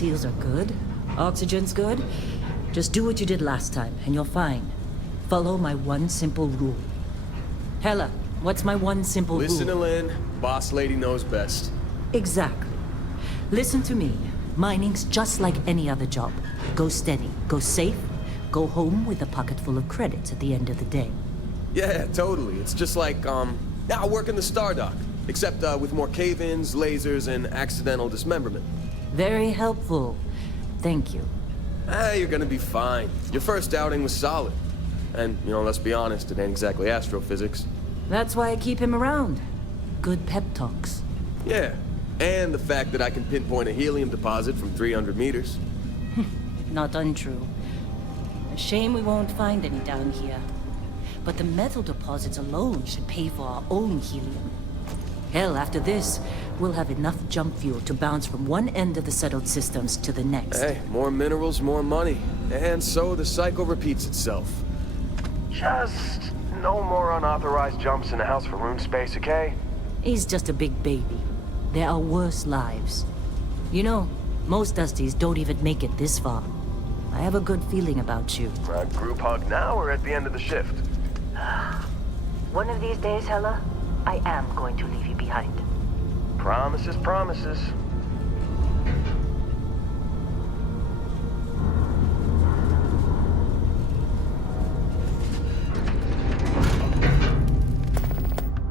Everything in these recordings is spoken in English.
seals are good. Oxygen's good. Just do what you did last time, and you're fine. Follow my one simple rule. Hella, what's my one simple rule? Listen to Lynn. Boss lady knows best. Exactly. Listen to me. Mining's just like any other job. Go steady, go safe, go home with a pocket full of credits at the end of the day. Yeah, totally. It's just like, now work in the Star Dock. Except, with more cave-ins, lasers, and accidental dismemberment. Very helpful. Thank you. You're gonna be fine. Your first outing was solid. And, let's be honest, it ain't exactly astrophysics. That's why I keep him around. Good pep talks. Yeah, and the fact that I can pinpoint a helium deposit from 300 meters. Not untrue. A shame we won't find any down here. But the metal deposits alone should pay for our own helium. Hell, after this, we'll have enough jump fuel to bounce from one end of the settled systems to the next. Hey, more minerals, more money. And so the cycle repeats itself. Just no more unauthorized jumps in the house for room space, okay? He's just a big baby. There are worse lives. You know, most Dusties don't even make it this far. I have a good feeling about you. A group hug now or at the end of the shift? One of these days, Hella, I am going to leave you behind. Promises, promises.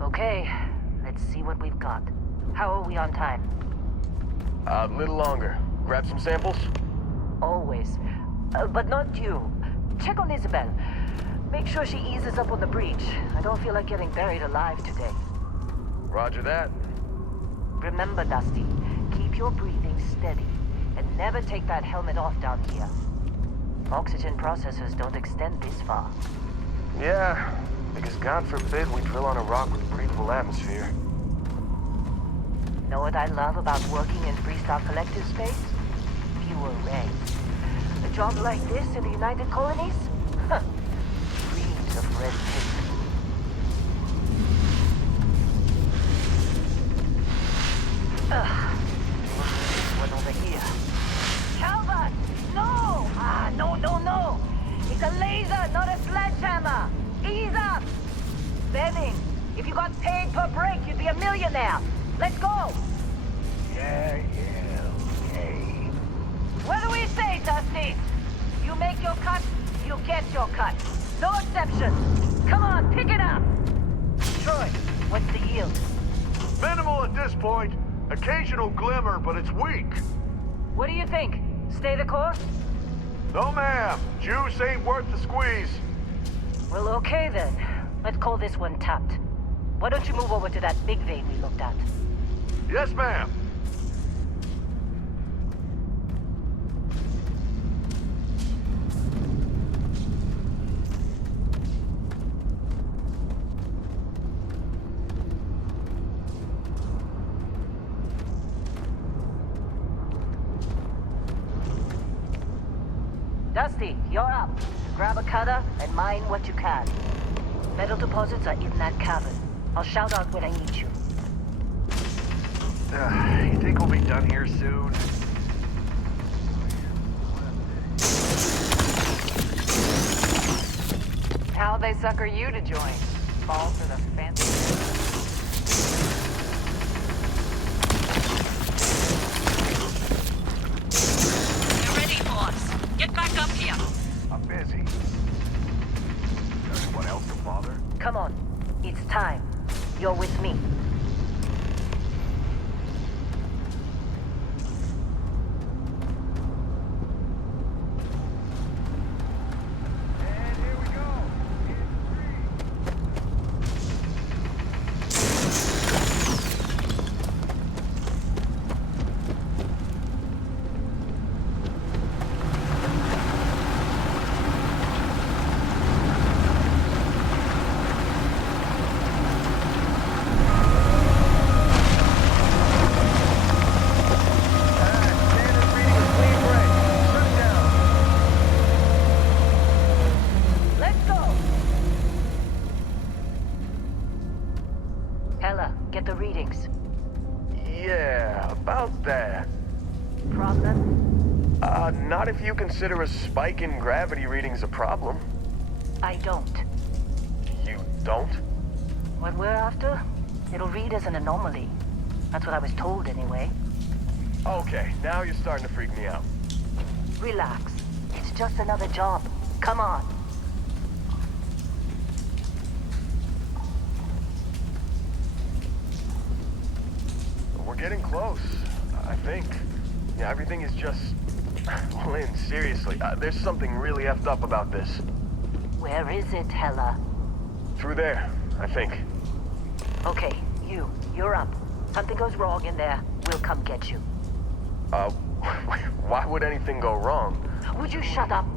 Okay, let's see what we've got. How are we on time? A little longer. Grab some samples? Always. But not you. Check on Isabel. Make sure she eases up on the breach. I don't feel like getting buried alive today. Roger that. Remember, Dusty, keep your breathing steady. And never take that helmet off down here. Oxygen processors don't extend this far. Yeah, because God forbid we drill on a rock with breathable atmosphere. Know what I love about working in Freestar Collective space? Fewer regs. A job like this in the United Colonies? Huh. Dreams of red tape. One over here. Calvert! No! No! It's a laser, not a sledgehammer! Ease up! Benning, if you got paid per break, you'd be a millionaire. Let's go! Yeah, okay. What do we say, Dusty? You make your cut, you get your cut. No exceptions. Come on, pick it up! Troy, what's the yield? Minimal at this point. Occasional glimmer, but it's weak. What do you think? Stay the course? No, ma'am. Juice ain't worth the squeeze. Well, okay then. Let's call this one tapped. Why don't you move over to that big vein we looked at? Yes, ma'am. Dusty, you're up. Grab a cutter and mine what you can. Metal deposits are in that cavern. I'll shout out when I need you. You think we'll be done here soon? How'd they sucker you to join? Fall for the fancy... Get back up here! I'm busy. Anyone else to bother? Come on. It's time. You're with me. And here we go. Get the readings. Yeah, about that. Problem? Not if you consider a spike in gravity readings a problem. I don't. You don't? What we're after, it'll read as an anomaly. That's what I was told anyway. Okay, now you're starting to freak me out. Relax. It's just another job. Come on. We're getting close, I think. Yeah, everything is just... Lynn, seriously, there's something really effed up about this. Where is it, Hella? Through there, I think. Okay, you're up. Something goes wrong in there, we'll come get you. Why would anything go wrong? Would you shut up?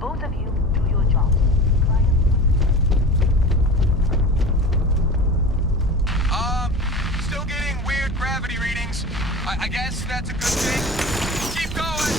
Both of you, do your job. Still getting weird gravity readings. I guess that's a good thing. Keep going!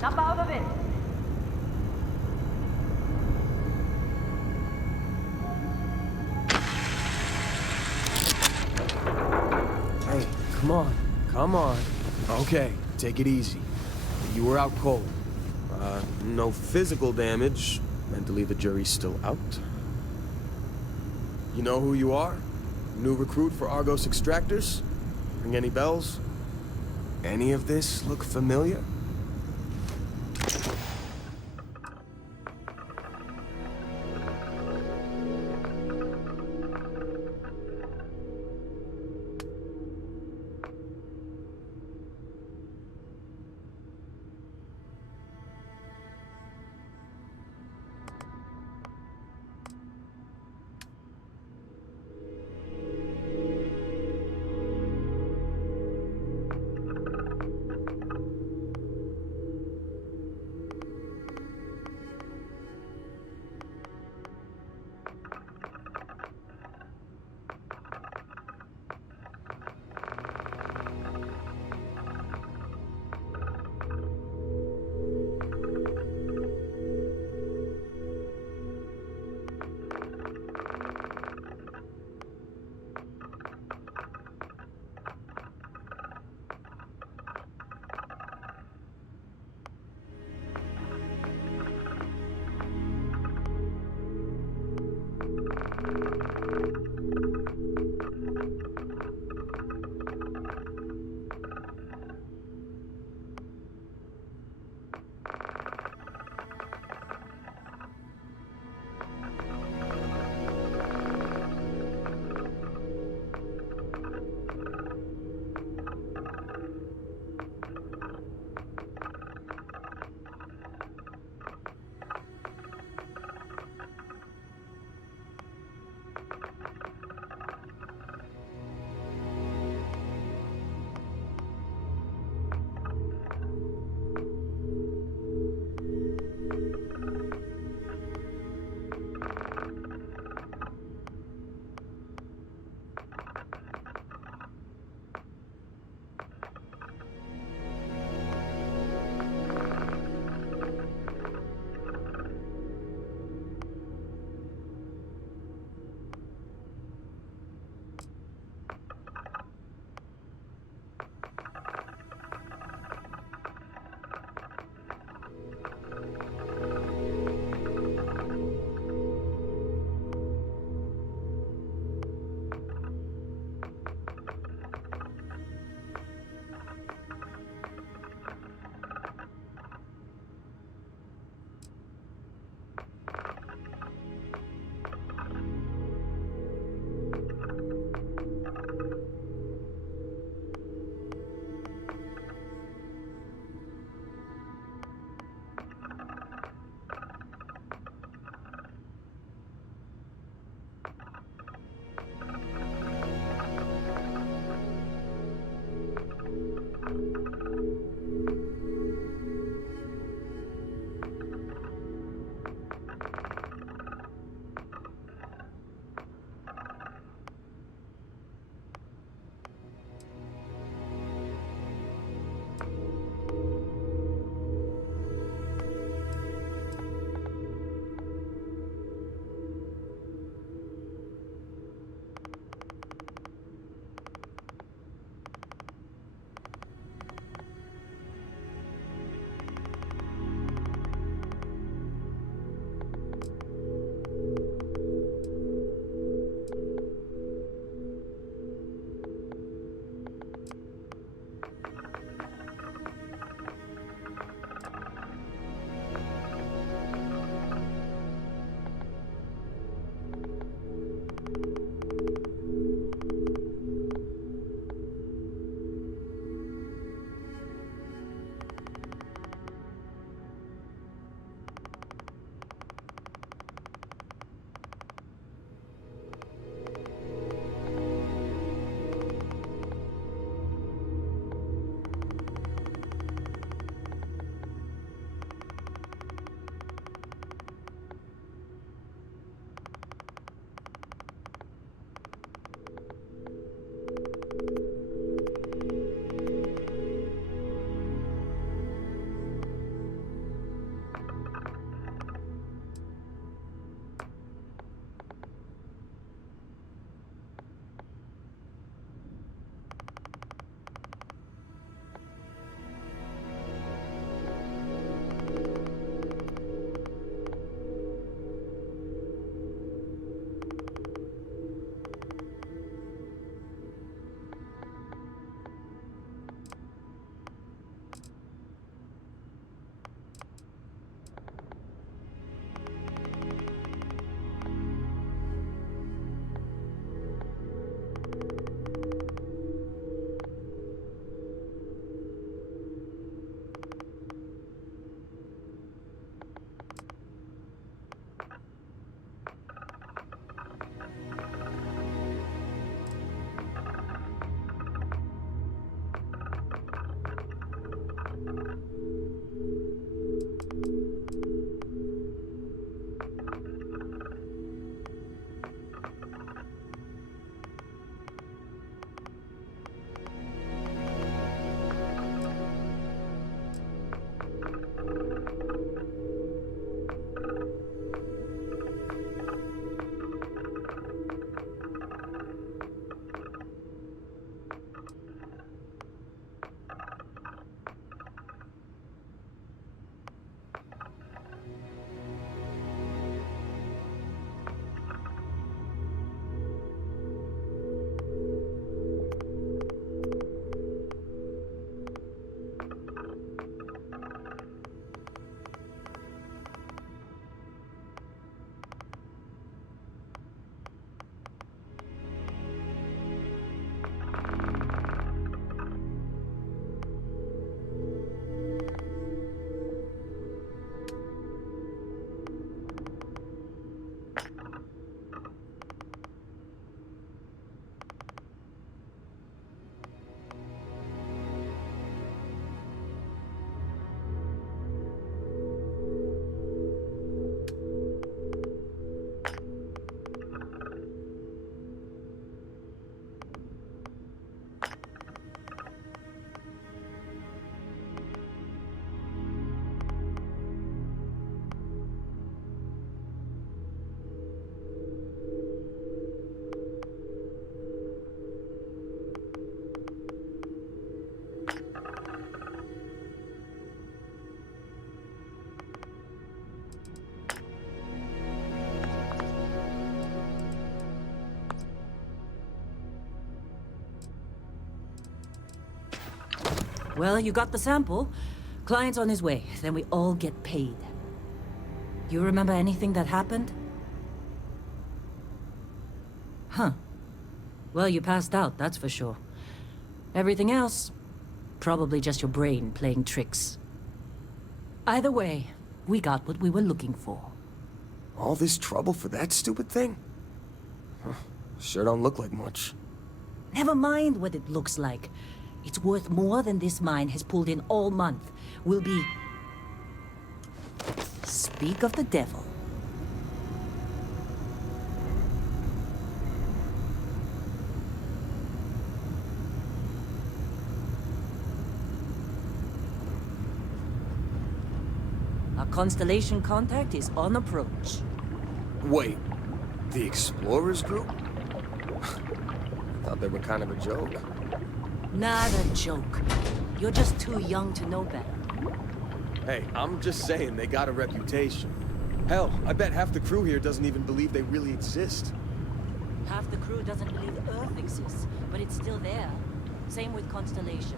Snap out of it! Hey, come on. Come on. Okay, take it easy. You were out cold. No physical damage. Mentally, the jury's still out. You know who you are? New recruit for Argos Extractors? Ring any bells? Any of this look familiar? Well, you got the sample. Client's on his way, then we all get paid. You remember anything that happened? Huh. Well, you passed out, that's for sure. Everything else? Probably just your brain playing tricks. Either way, we got what we were looking for. All this trouble for that stupid thing? Huh, sure don't look like much. Never mind what it looks like. It's worth more than this mine has pulled in all month. We'll be... Speak of the devil. Our Constellation contact is on approach. Wait, the Explorers group? I thought they were kind of a joke. Not a joke. You're just too young to know better. Hey, I'm just saying they got a reputation. Hell, I bet half the crew here doesn't even believe they really exist. Half the crew doesn't believe Earth exists, but it's still there. Same with Constellation.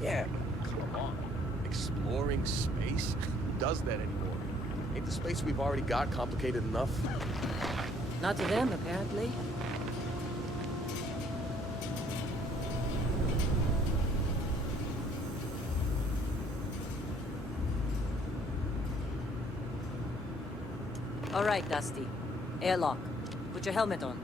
Yeah, come on. Exploring space? Who does that anymore? Ain't the space we've already got complicated enough? Not to them, apparently. All right, Dusty. Airlock. Put your helmet on.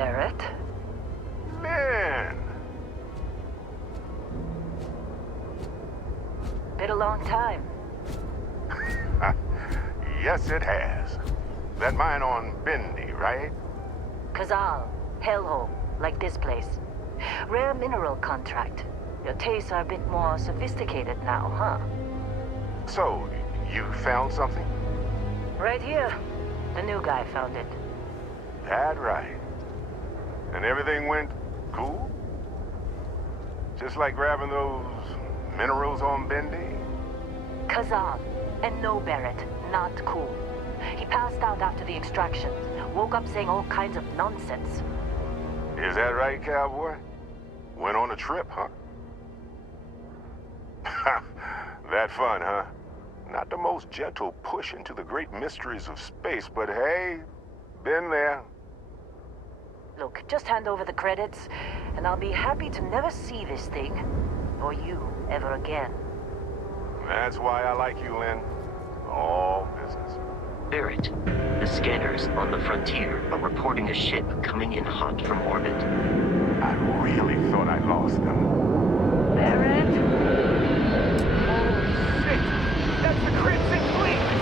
Barrett? Man, Been a long time. yes it has. That mine on Bendy, right? Kazal, hellhole, like this place. Rare mineral contract. Your tastes are a bit more sophisticated now, huh? So, you found something? Right here. The new guy found it. That right. And everything went cool? Just like grabbing those minerals on Bendy? Kazal, and no Barrett, not cool. He passed out after the extraction. Woke up saying all kinds of nonsense. Is that right, cowboy? Went on a trip, huh? That fun, huh? Not the most gentle push into the great mysteries of space, but hey, been there. Look, just hand over the credits, and I'll be happy to never see this thing, or you, ever again. That's why I like you, Lynn. All business. Barrett, the scanners on the frontier are reporting a ship coming in hot from orbit. I really thought I lost them. Barrett? Oh, shit! That's the Crimson Fleet!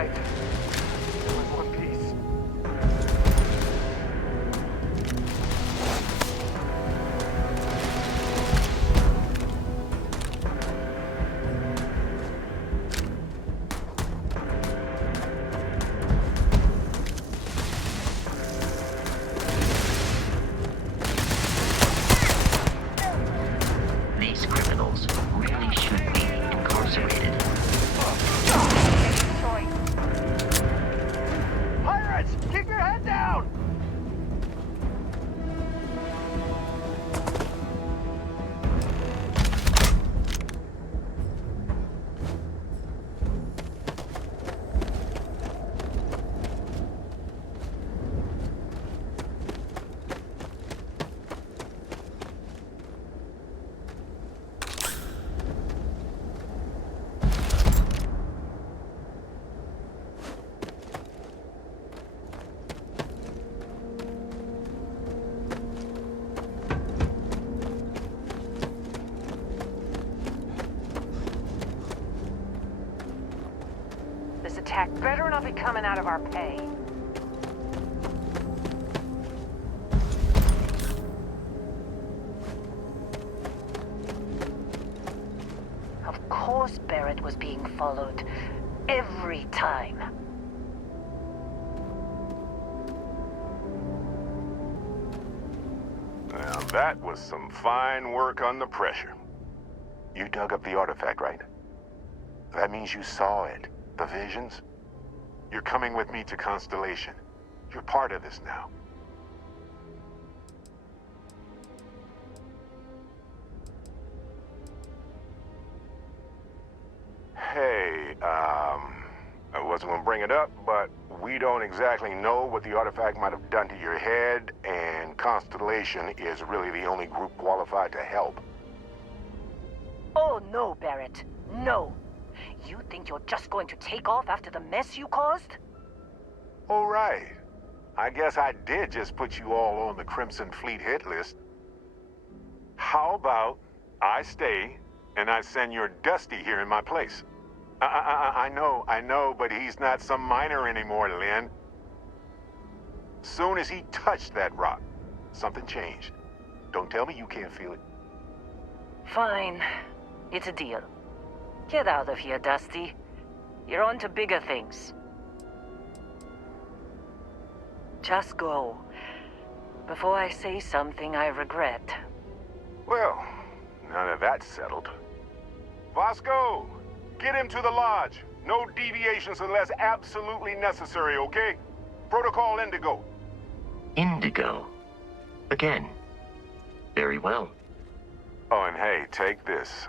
right. Still in one piece. These criminals really should be incarcerated. Pirates! Keep your head down! This attack better not be coming out of our pay. Of course Barrett was being followed. Every time. Now that was some fine work under pressure. You dug up the artifact, right? That means you saw it. The visions? You're coming with me to Constellation. You're part of this now. Hey, I wasn't gonna bring it up, but we don't exactly know what the artifact might have done to your head, and Constellation is really the only group qualified to help. Oh no, Barrett. No. You think you're just going to take off after the mess you caused? All right. I guess I did just put you all on the Crimson Fleet hit list. How about I stay and I send your Dusty here in my place? I know, but he's not some miner anymore, Lynn. Soon as he touched that rock, something changed. Don't tell me you can't feel it. Fine. It's a deal. Get out of here, Dusty. You're on to bigger things. Just go. Before I say something I regret. Well, now that that's settled. Vasco, get him to the lodge. No deviations unless absolutely necessary, okay? Protocol Indigo. Indigo. Again. Very well. Oh, and hey, take this.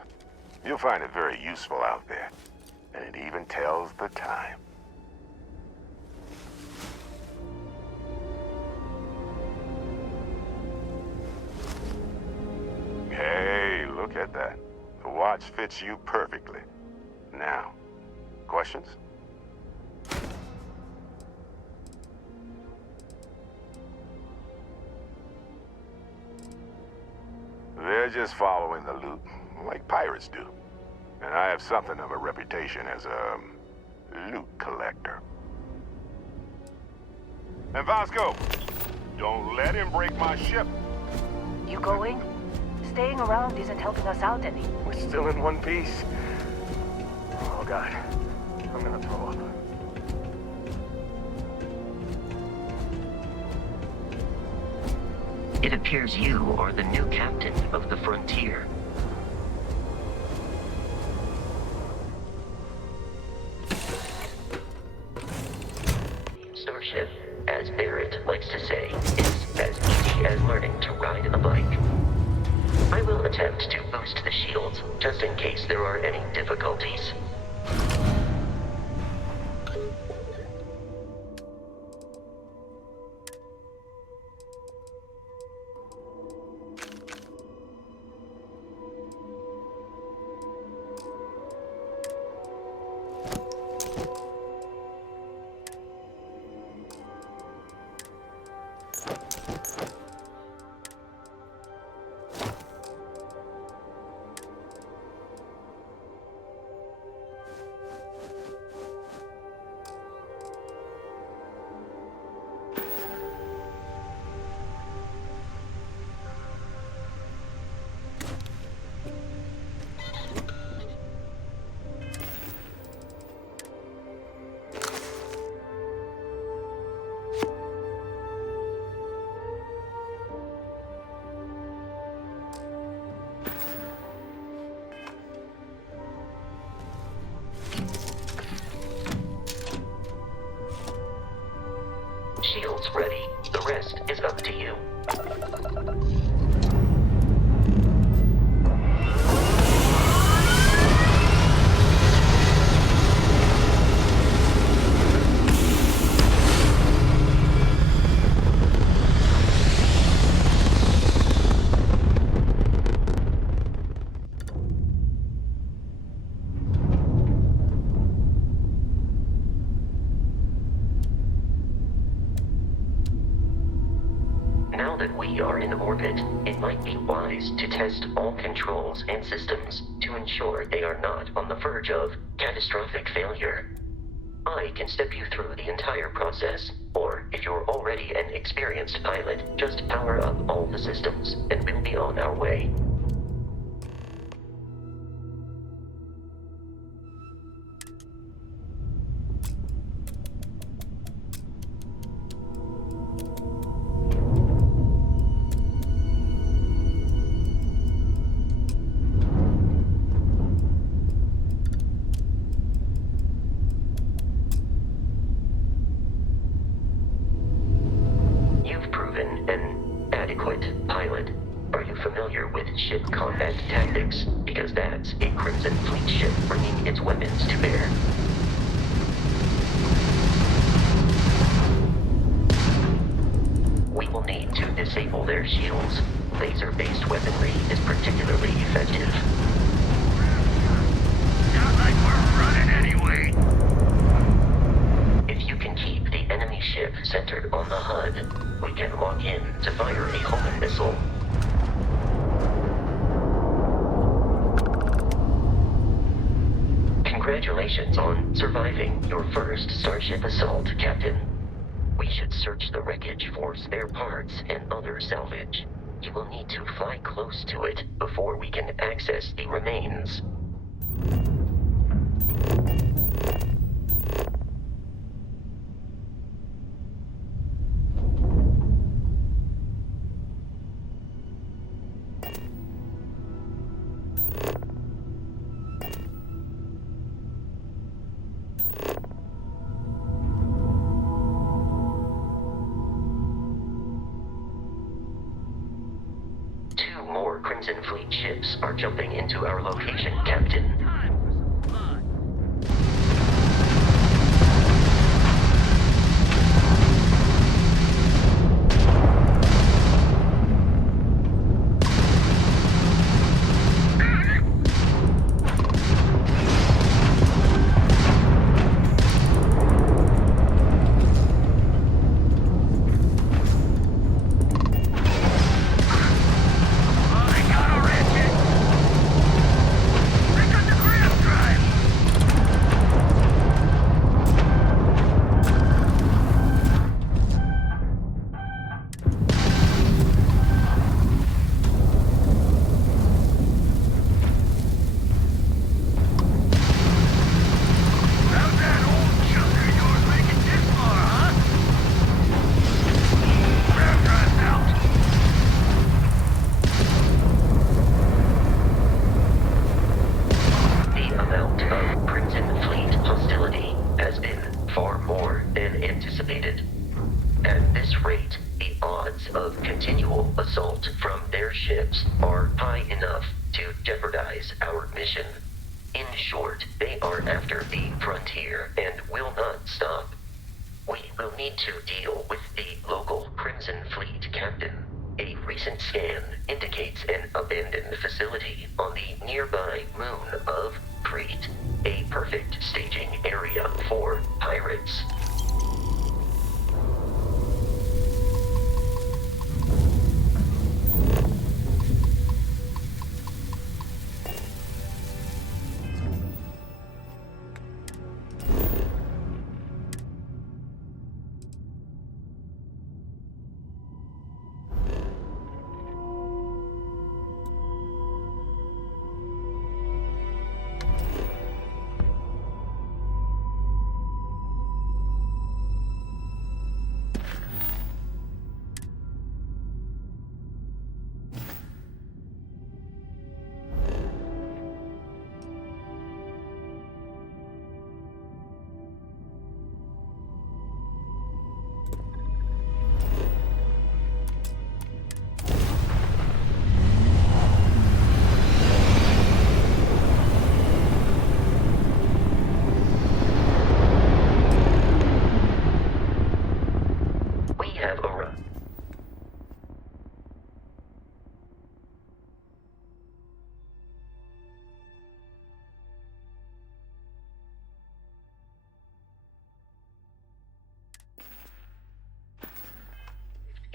You'll find it very useful out there. And it even tells the time. Hey, look at that. The watch fits you perfectly. Now, questions? They're just following the loot, like pirates do. And I have something of a reputation as a loot collector. And Vasco, don't let him break my ship. You going? Staying around isn't helping us out any. We're still in one piece. Oh god. I'm gonna throw up. It appears you are the new captain of the Frontier. Starship, as Barrett likes to say, is as easy as learning to ride a bike. I will attempt to boost the shields, just in case there are any difficulties. ready, the rest is up to you. Now that we are in orbit, it might be wise to test all controls and systems to ensure they are not on the verge of catastrophic failure. I can step you through the entire process, or if you're already an experienced pilot, just power up all the systems and we'll be on our way. You've proven an adequate pilot. Are you familiar with ship combat tactics? Because that's a Crimson Fleet ship bringing its weapons to bear. We will need to disable their shields. Laser-based weaponry is particularly effective. Not like we're running anyway. If you can keep the enemy ship centered on the HUD, we can lock in to fire a homing missile. Congratulations on surviving your first Starship assault, Captain. We should search the wreckage for spare parts and other salvage. You will need to fly close to it before we can access the remains. Two more Crimson Fleet ships are jumping into our location, Captain. At this rate, the odds of continual assault from their ships are high enough to jeopardize our mission. In short, they are after the frontier and will not stop. We will need to deal with the local Crimson Fleet captain. A recent scan indicates an abandoned facility on the nearby moon of Crete, a perfect staging area for pirates.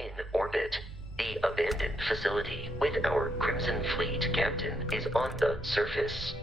in orbit. The abandoned facility with our Crimson Fleet captain is on the surface.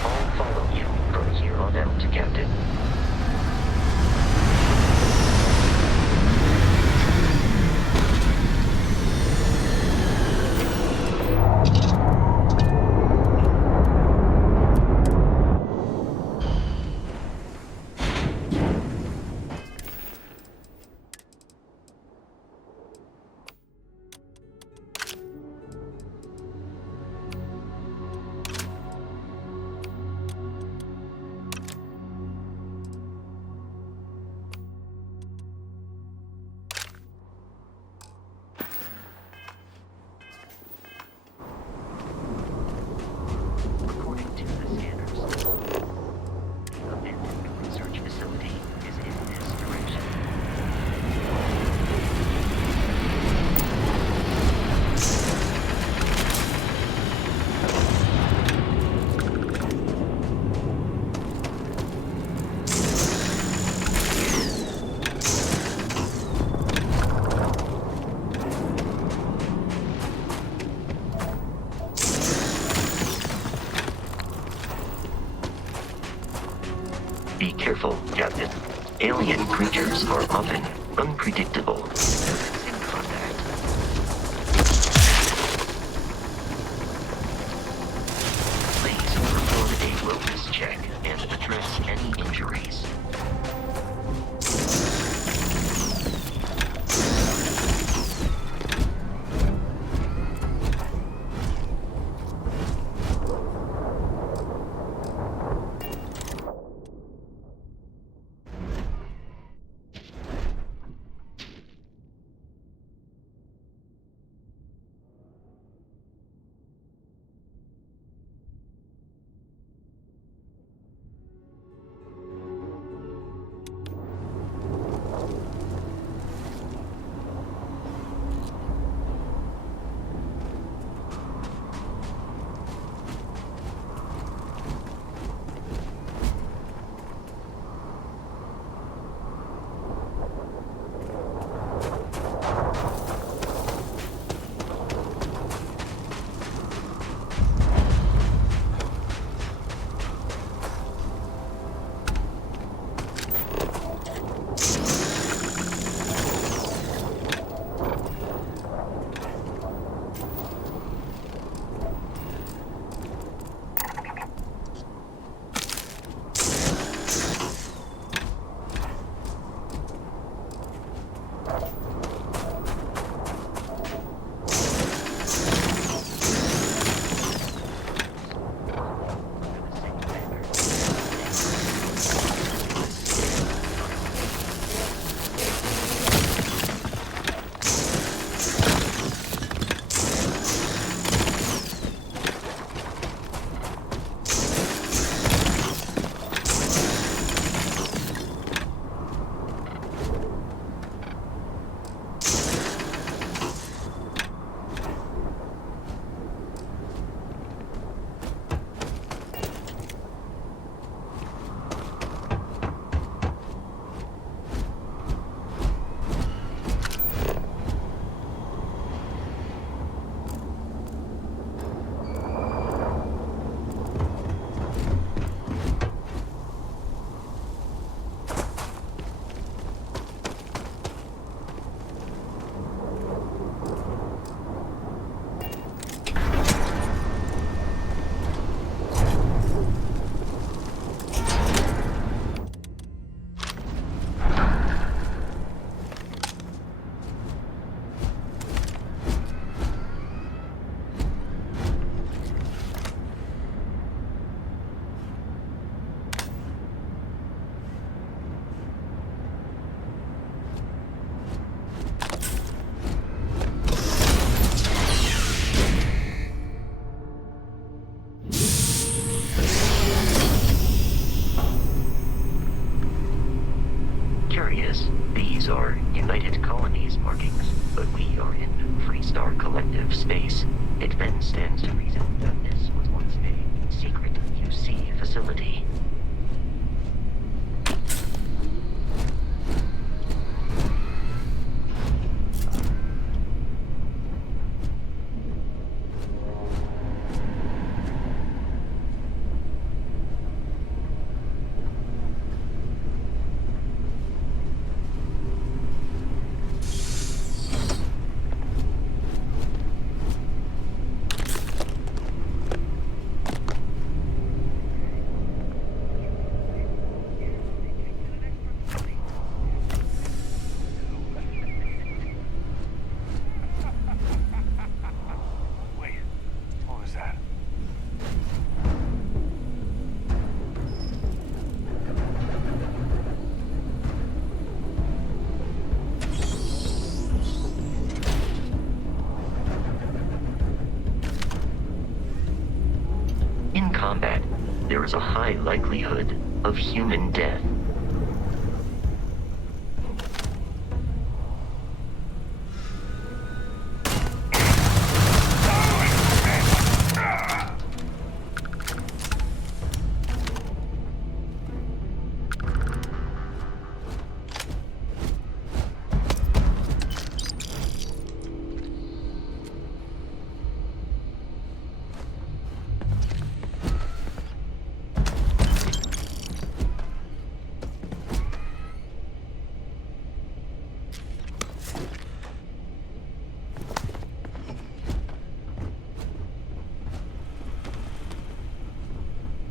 I'll follow you from here on out, Captain. According to the scanners, the abandoned research facility is in this direction. Be careful, Captain. Alien creatures are often unpredictable. In contact. Please perform a wellness check and address any injuries. curious, these are United Colonies markings, but we are in Freestar Collective space. It then stands to reason that this was once a secret UC facility. Wait, what was that? In combat, there is a high likelihood of human death.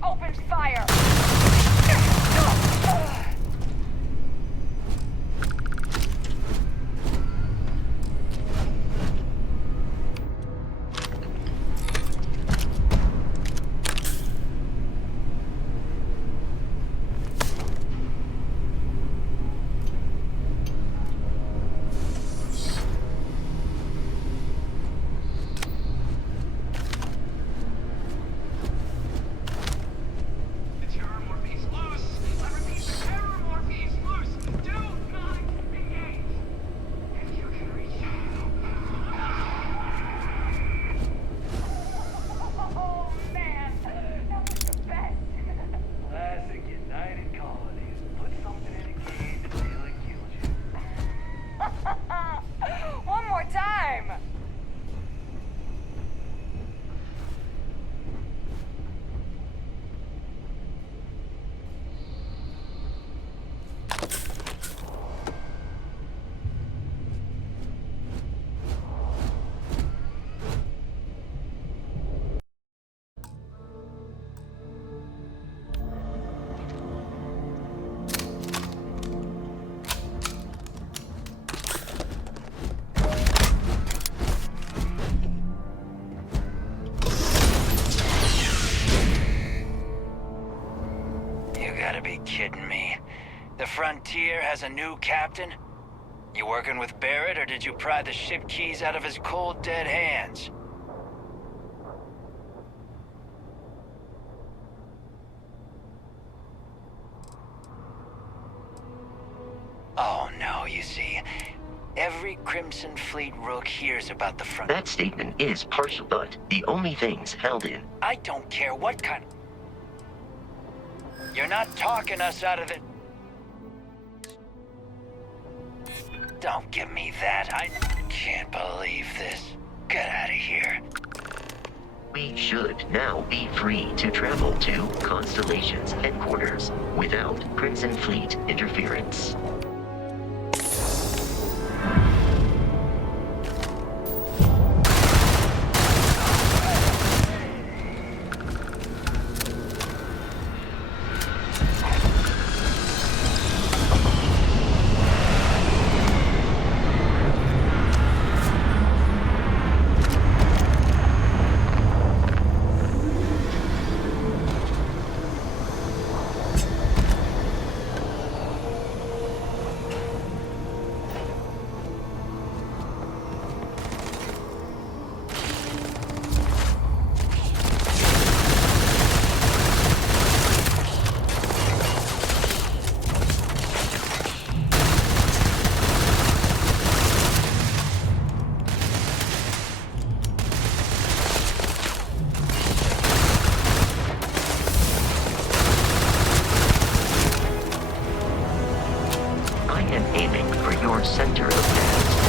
Open fire! One more time! You gotta be kidding me. The Frontier has a new captain? You working with Barrett, or did you pry the ship keys out of his cold, dead hands? Oh no, you see, every Crimson Fleet rook hears about the Front. That statement is partial, but the only things held in. I don't care what kind. You're not talking us out of it. Don't give me that. I can't believe this. Get out of here. We should now be free to travel to Constellation's headquarters without Crimson Fleet interference. am aiming for your center of mass.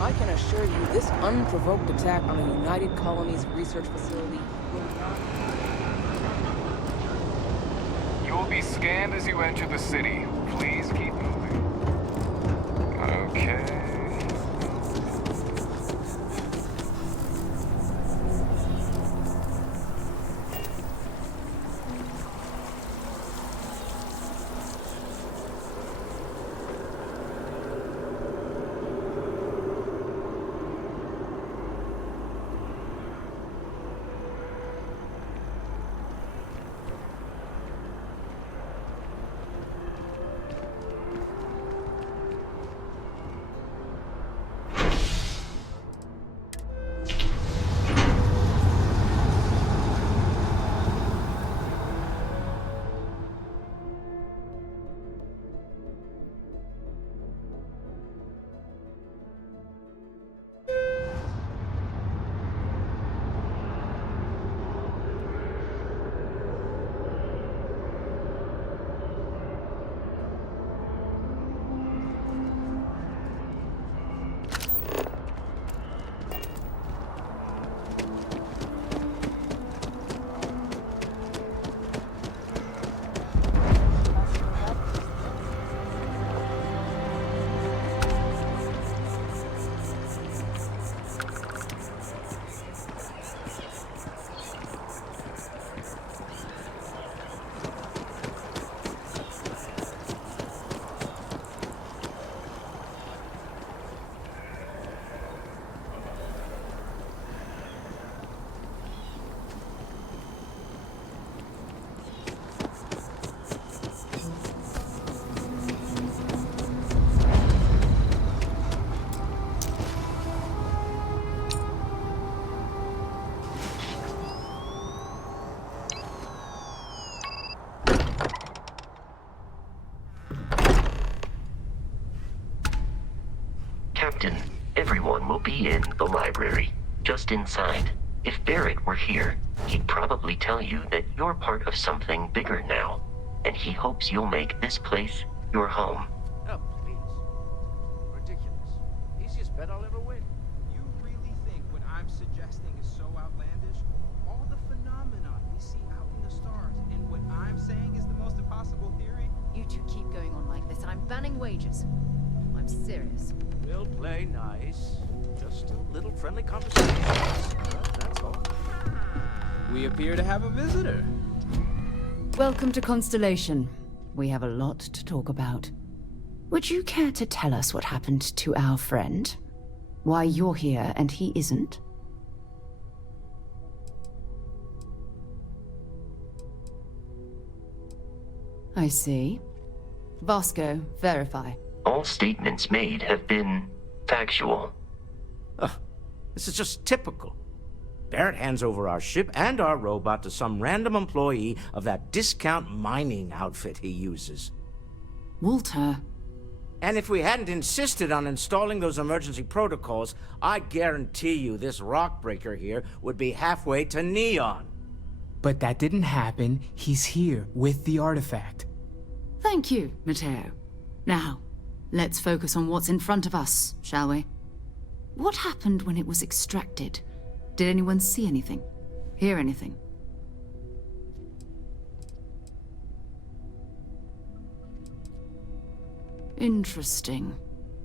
I can assure you this unprovoked attack on a United Colonies research facility will not... You will be scanned as you enter the city. Please keep moving. Okay. Captain, everyone will be in the library, just inside. If Barrett were here, he'd probably tell you that you're part of something bigger now, and he hopes you'll make this place your home. Oh, please. Ridiculous. Easiest bet I'll ever win. You really think what I'm suggesting is so outlandish? All the phenomenon we see out in the stars, and what I'm saying is the most impossible theory? You two keep going on like this, I'm banning wagers. I'm serious. We'll play nice. Just a little friendly conversation. That's all. We appear to have a visitor. Welcome to Constellation. We have a lot to talk about. Would you care to tell us what happened to our friend? Why you're here and he isn't? I see. Vasco, verify. All statements made have been factual. This is just typical. Barrett hands over our ship and our robot to some random employee of that discount mining outfit he uses. Walter. And if we hadn't insisted on installing those emergency protocols, I guarantee you this rock breaker here would be halfway to Neon. But that didn't happen. He's here with the artifact. Thank you, Matteo. Now, let's focus on what's in front of us, shall we? What happened when it was extracted? Did anyone see anything? Hear anything? Interesting.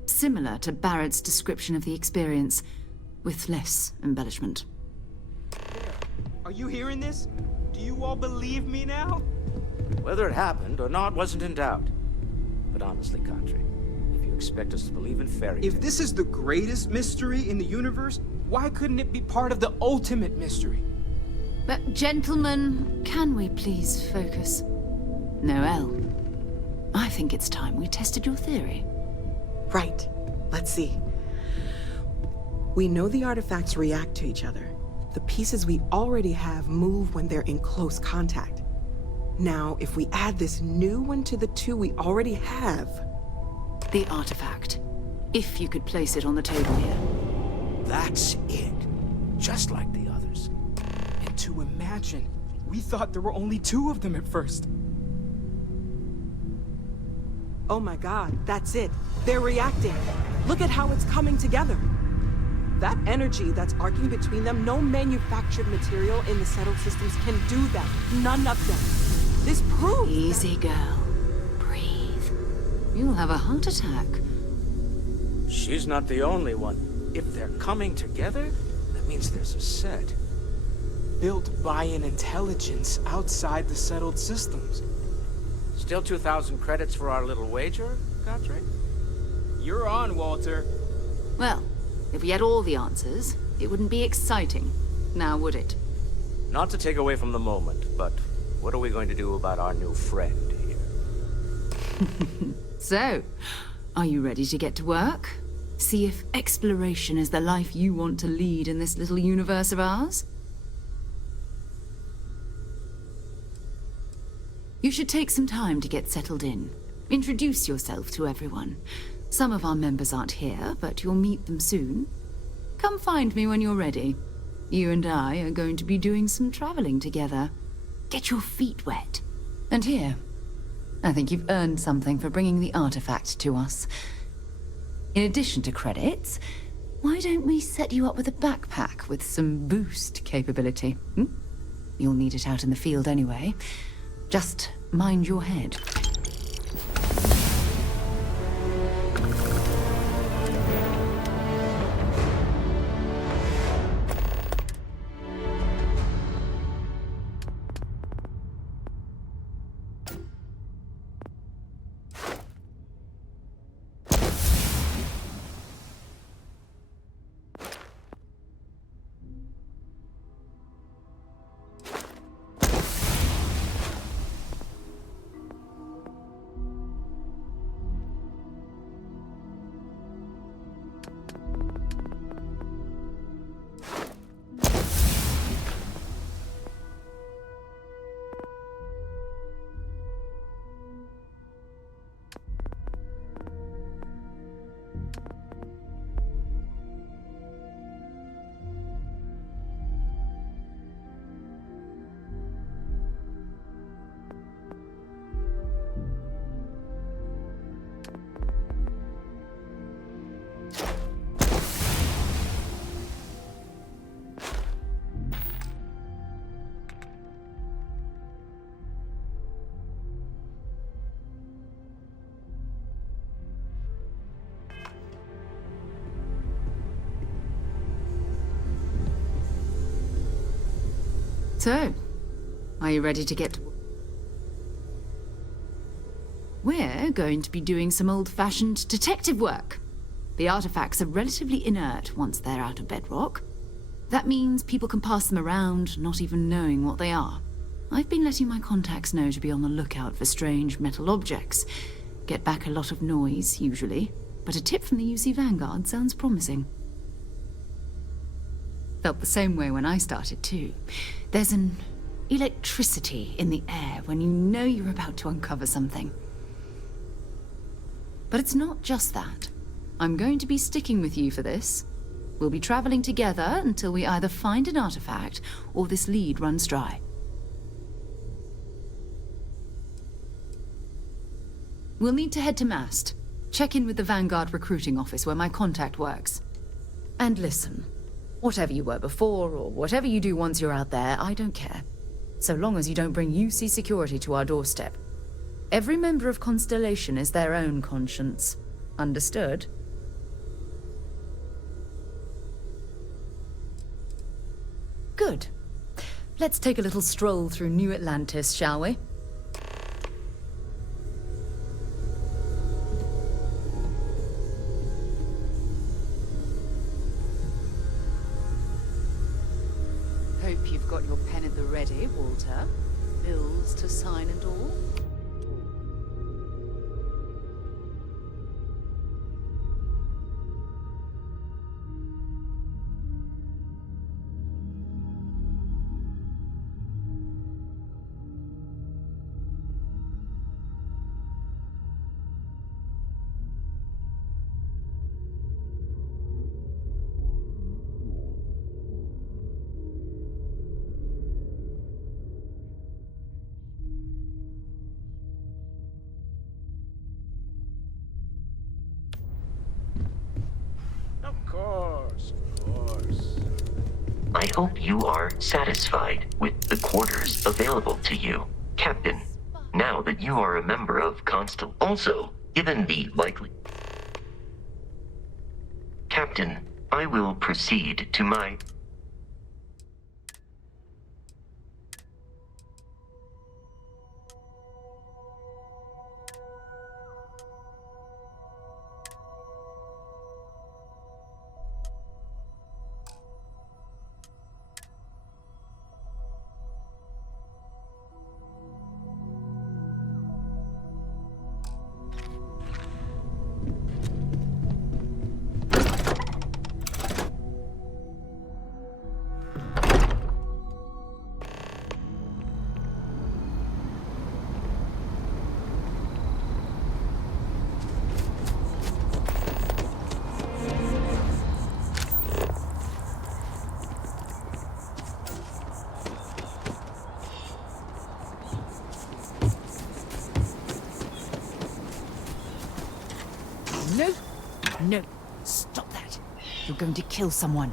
Similar to Barrett's description of the experience, with less embellishment. Are you hearing this? Do you all believe me now? Whether it happened or not wasn't in doubt. But honestly, Country, if you expect us to believe in fairy tales... If this is the greatest mystery in the universe, why couldn't it be part of the ultimate mystery? But gentlemen, can we please focus? Noel, I think it's time we tested your theory. Right. Let's see. We know the artifacts react to each other. The pieces we already have move when they're in close contact. Now, if we add this new one to the two we already have... The artifact. If you could place it on the table here. That's it. Just like the others. And to imagine, we thought there were only two of them at first. Oh my god, that's it. They're reacting. Look at how it's coming together. That energy that's arcing between them, no manufactured material in the settled systems can do that. None of them. This proves... Easy, girl. Breathe. You'll have a heart attack. She's not the only one. If they're coming together, that means there's a set. Built by an intelligence outside the settled systems. Still 2,000 credits for our little wager, Country? You're on, Walter. Well, if we had all the answers, it wouldn't be exciting. Now, would it? Not to take away from the moment, but what are we going to do about our new friend here? So, are you ready to get to work? See if exploration is the life you want to lead in this little universe of ours? You should take some time to get settled in. Introduce yourself to everyone. Some of our members aren't here, but you'll meet them soon. Come find me when you're ready. You and I are going to be doing some traveling together. Get your feet wet. And here, I think you've earned something for bringing the artifact to us. In addition to credits, why don't we set you up with a backpack with some boost capability? You'll need it out in the field anyway. Just mind your head. So, are you ready to get to... We're going to be doing some old-fashioned detective work. The artifacts are relatively inert once they're out of bedrock. That means people can pass them around, not even knowing what they are. I've been letting my contacts know to be on the lookout for strange metal objects. Get back a lot of noise, usually, but a tip from the UC Vanguard sounds promising. Felt the same way when I started, too. There's an electricity in the air when you know you're about to uncover something. But it's not just that. I'm going to be sticking with you for this. We'll be traveling together until we either find an artifact or this lead runs dry. We'll need to head to Mast. Check in with the Vanguard recruiting office where my contact works. And listen, whatever you were before or whatever you do once you're out there, I don't care. So long as you don't bring UC security to our doorstep. Every member of Constellation is their own conscience. Understood? Good. Let's take a little stroll through New Atlantis, shall we? Hope you've got your pen at the ready, Walter. Bills to sign and all. I hope you are satisfied with the quarters available to you, Captain. Now that you are a member of Constel. Also, given the likely... Captain, I will proceed to my... No! No! Stop that! You're going to kill someone.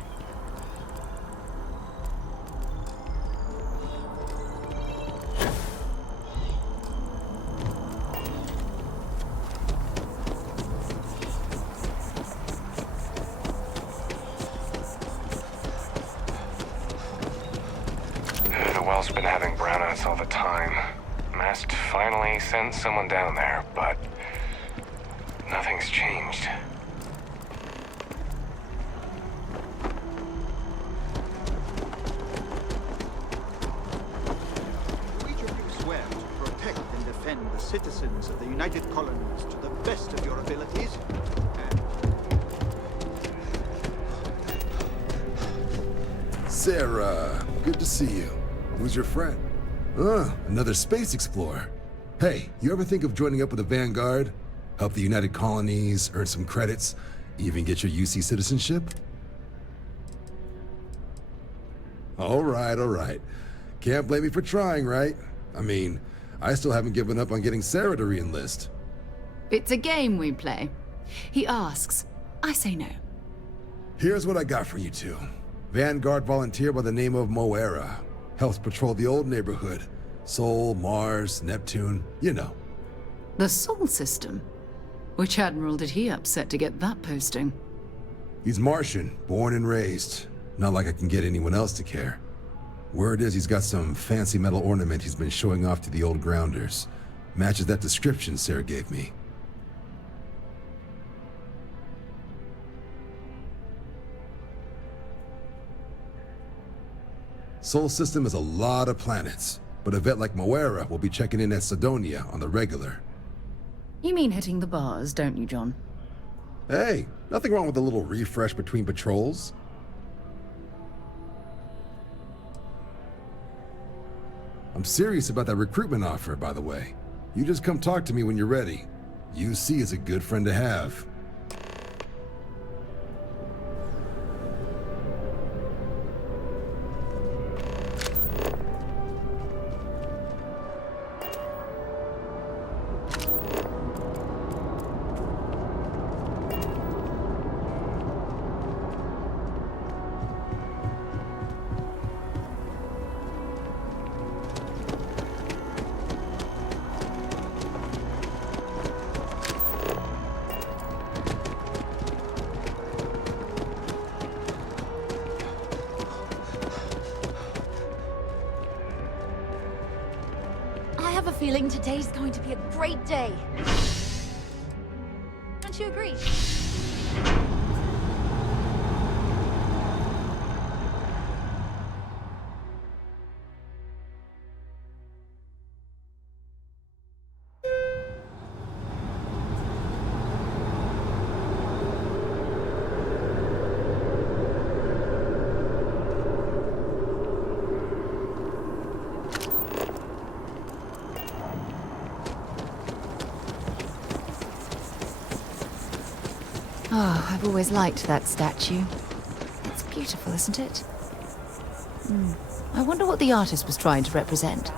The well's been having brownouts all the time. Mast finally sent someone down there, but nothing's changed. Do each of you swear to protect and defend the citizens of the United Colonies to the best of your abilities? Sarah, good to see you. Who's your friend? Another space explorer. Hey, you ever think of joining up with the Vanguard? Help the United Colonies, earn some credits, even get your UC citizenship? All right. Can't blame me for trying, right? I mean, I still haven't given up on getting Sarah to re-enlist. It's a game we play. He asks, I say no. Here's what I got for you two. Vanguard volunteer by the name of Moira. Helps patrol the old neighborhood. Sol, Mars, Neptune, you know. The Sol system? Which admiral did he upset to get that posting? He's Martian, born and raised. Not like I can get anyone else to care. Word is he's got some fancy metal ornament he's been showing off to the old grounders. Matches that description Sarah gave me. Sol system is a lot of planets, but a vet like Moira will be checking in at Sidonia on the regular. You mean hitting the bars, don't you, John? Hey, nothing wrong with a little refresh between patrols. I'm serious about that recruitment offer, by the way. You just come talk to me when you're ready. UC is a good friend to have. I have a feeling today's going to be a great day. Don't you agree? Oh, I've always liked that statue. It's beautiful, isn't it? I wonder what the artist was trying to represent.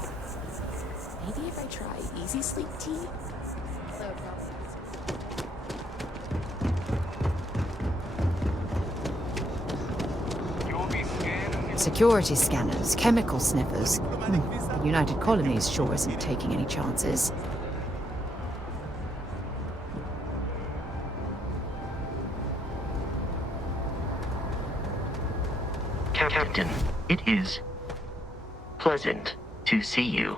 Maybe if I try easy sleep tea? Security scanners, chemical sniffers. The United Colonies sure isn't taking any chances. Captain, it is pleasant to see you.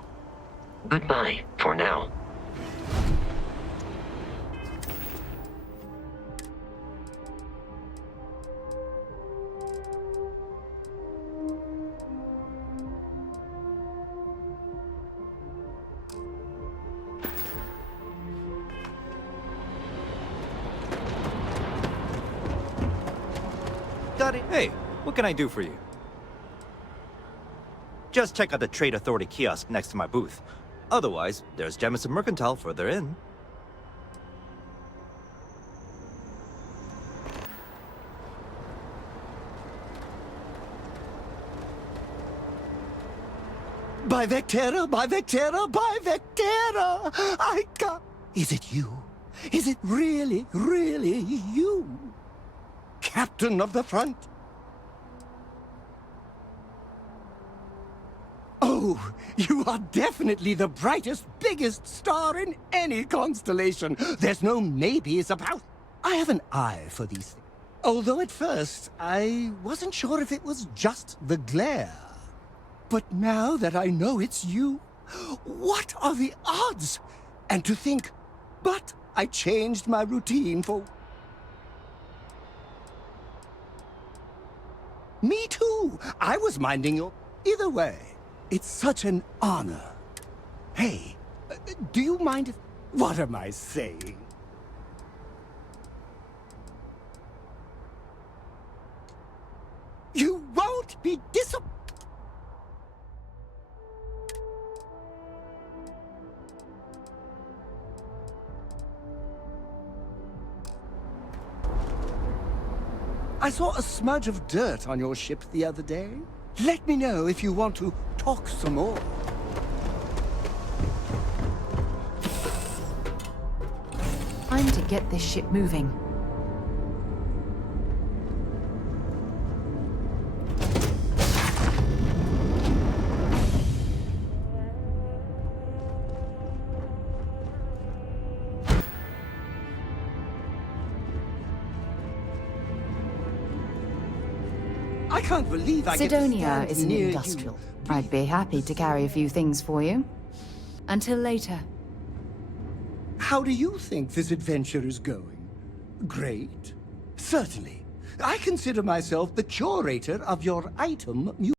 Goodbye for now. Got it. Hey, what can I do for you? Just check out the Trade Authority kiosk next to my booth. Otherwise, there's Jemison Mercantile further in. By Vectera, by Vectera, by Vectera! I got... Is it you? Is it really, really you? Captain of the front? Oh, you are definitely the brightest, biggest star in any constellation. There's no maybes about. I have an eye for these things. Although at first, I wasn't sure if it was just the glare. But now that I know it's you, what are the odds? And to think, but I changed my routine for... Me too! I was minding your... Either way, it's such an honor. Hey, do you mind if... What am I saying? You won't be disappointed. I saw a smudge of dirt on your ship the other day. Let me know if you want to talk some more. Time to get this ship moving. I can't believe I get to Sidonia stand isn't near industrial. I'd be happy to carry a few things for you. Until later. How do you think this adventure is going? Great? Certainly. I consider myself the curator of your item museum.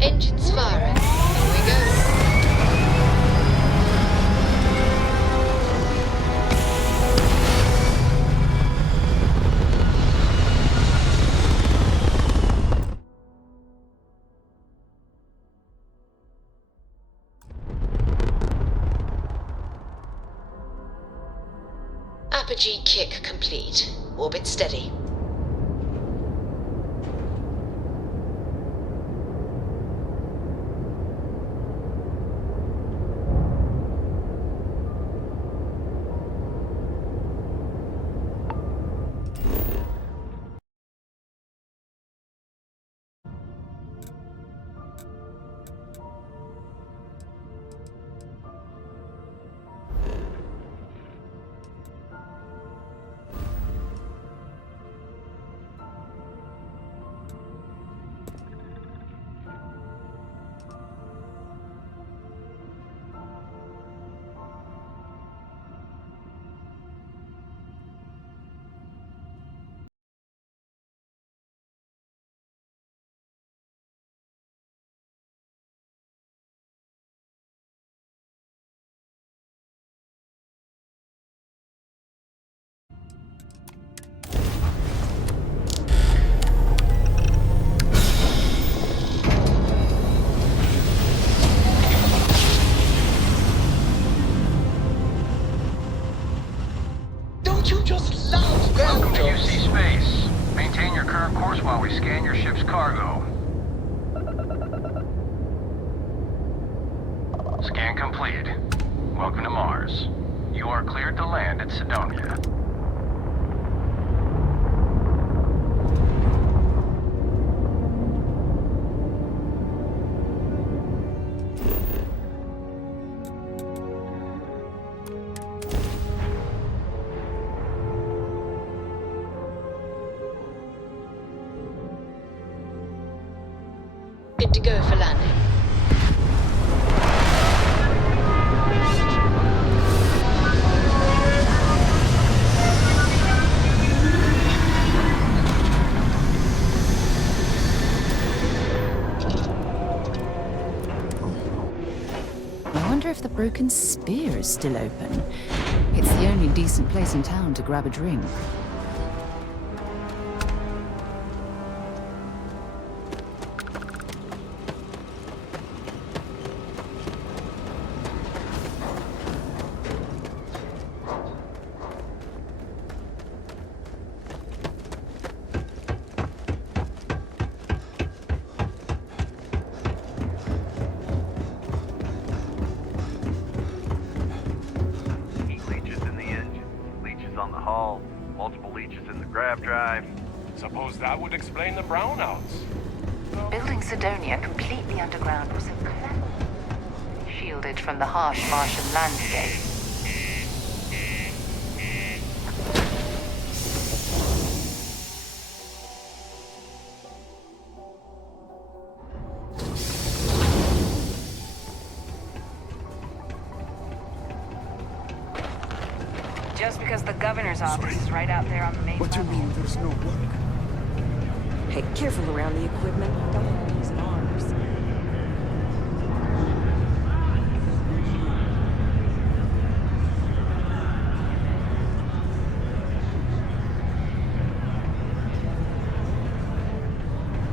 Engines firing. Here we go. Apogee kick complete. Orbit steady. Welcome to UC Space. Maintain your current course while we scan your ship's cargo. Scan completed. Welcome to Mars. You are cleared to land at Sidonia. Good to go for landing. I wonder if the Broken Spear is still open. It's the only decent place in town to grab a drink. on the hull, multiple leeches in the grav drive. Suppose that would explain the brownouts. Building Sidonia completely underground was incredible. Shielded from the harsh Martian landscape. Just because the governor's office is right out there on the main What do you mean there's no work? Hey, careful around the equipment. Don't want to use arms.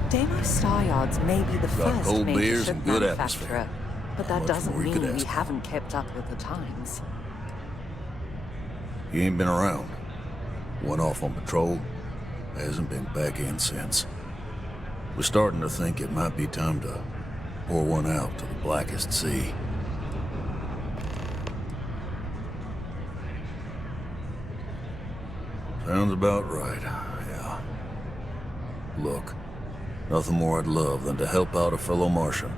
Deimos Star Yards may be the first cold major beers ship and good manufacturer, atmosphere. but that Much doesn't more you could mean we ask for. haven't kept up with the times. You ain't been around. One off on patrol. Hasn't been back in since. We're starting to think it might be time to pour one out to the blackest sea. Sounds about right, yeah. Look, nothing more I'd love than to help out a fellow Martian.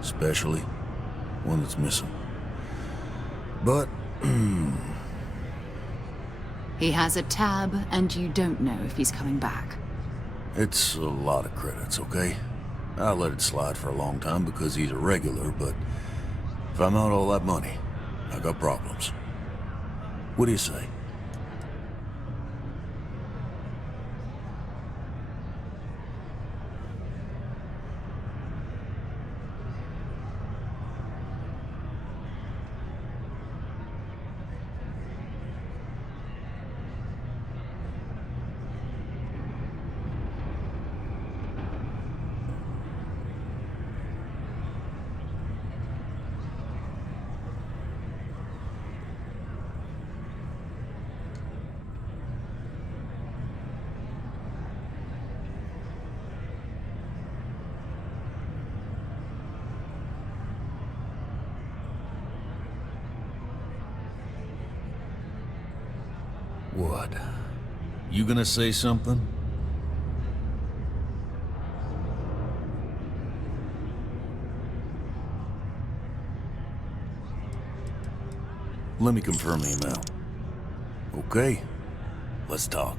Especially one that's missing. But, He has a tab, and you don't know if he's coming back. it's a lot of credits, okay? I let it slide for a long time because he's a regular, but if I'm out all that money, I got problems. What do you say? What? You gonna say something? Let me confirm the amount. Okay, let's talk.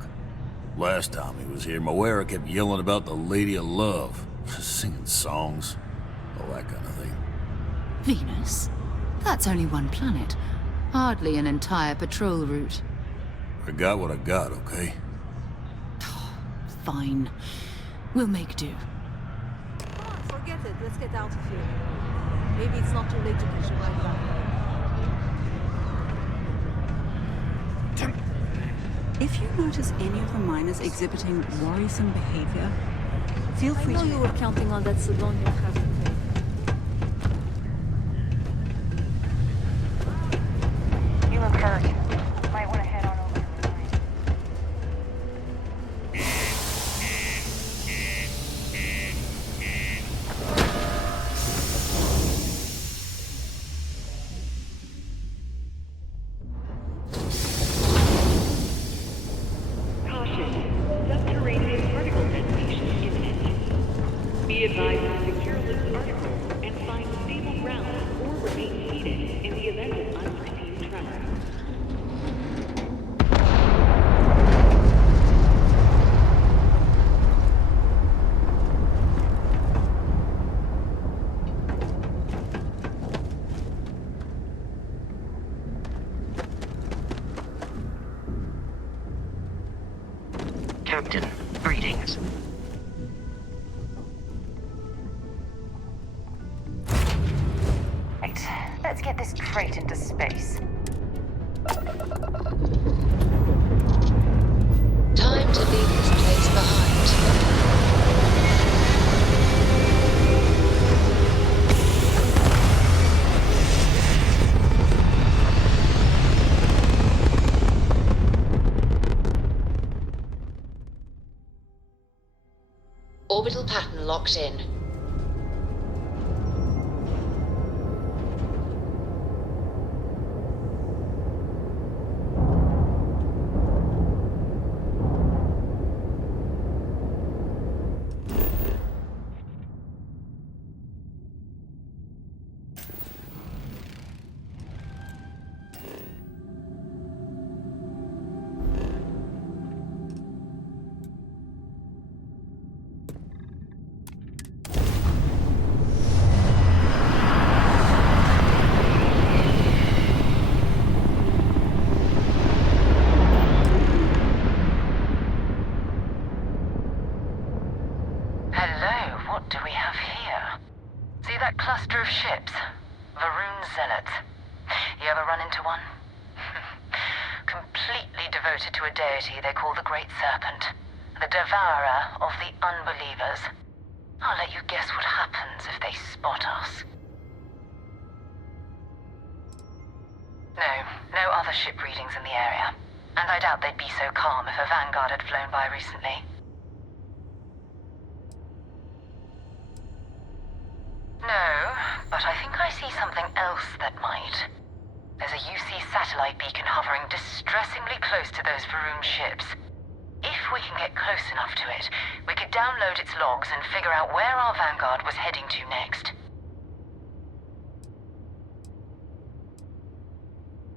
Last time he was here, Moira kept yelling about the Lady of Love, singing songs, all that kind of thing. Venus? That's only one planet. Hardly an entire patrol route. I got what I got, okay? Fine. We'll make do. Come on, forget it. Let's get out of here. Maybe it's not too late to catch a ride back. If you notice any of the miners exhibiting worrisome behavior, feel free I know to... you were counting on that Sidonia having faith. You look hurt. Might want to head on over to the mine. Caution. Subterranean particle detonation imminent. Be advised to secure loose particles and find stable ground or remain seated in the event of unforeseen tremor. Captain, greetings. Right, let's get this crate into space. Time to leave this place behind. Orbital pattern locked in. Hello, what do we have here? See that cluster of ships? Varun Zealots. You ever run into one? Completely devoted to a deity they call the Great Serpent. The devourer of the unbelievers. I'll let you guess what happens if they spot us. No other ship readings in the area. And I doubt they'd be so calm if a Vanguard had flown by recently. No, but I think I see something else that might. There's a UC satellite beacon hovering distressingly close to those Varoom ships. If we can get close enough to it, we could download its logs and figure out where our Vanguard was heading to next.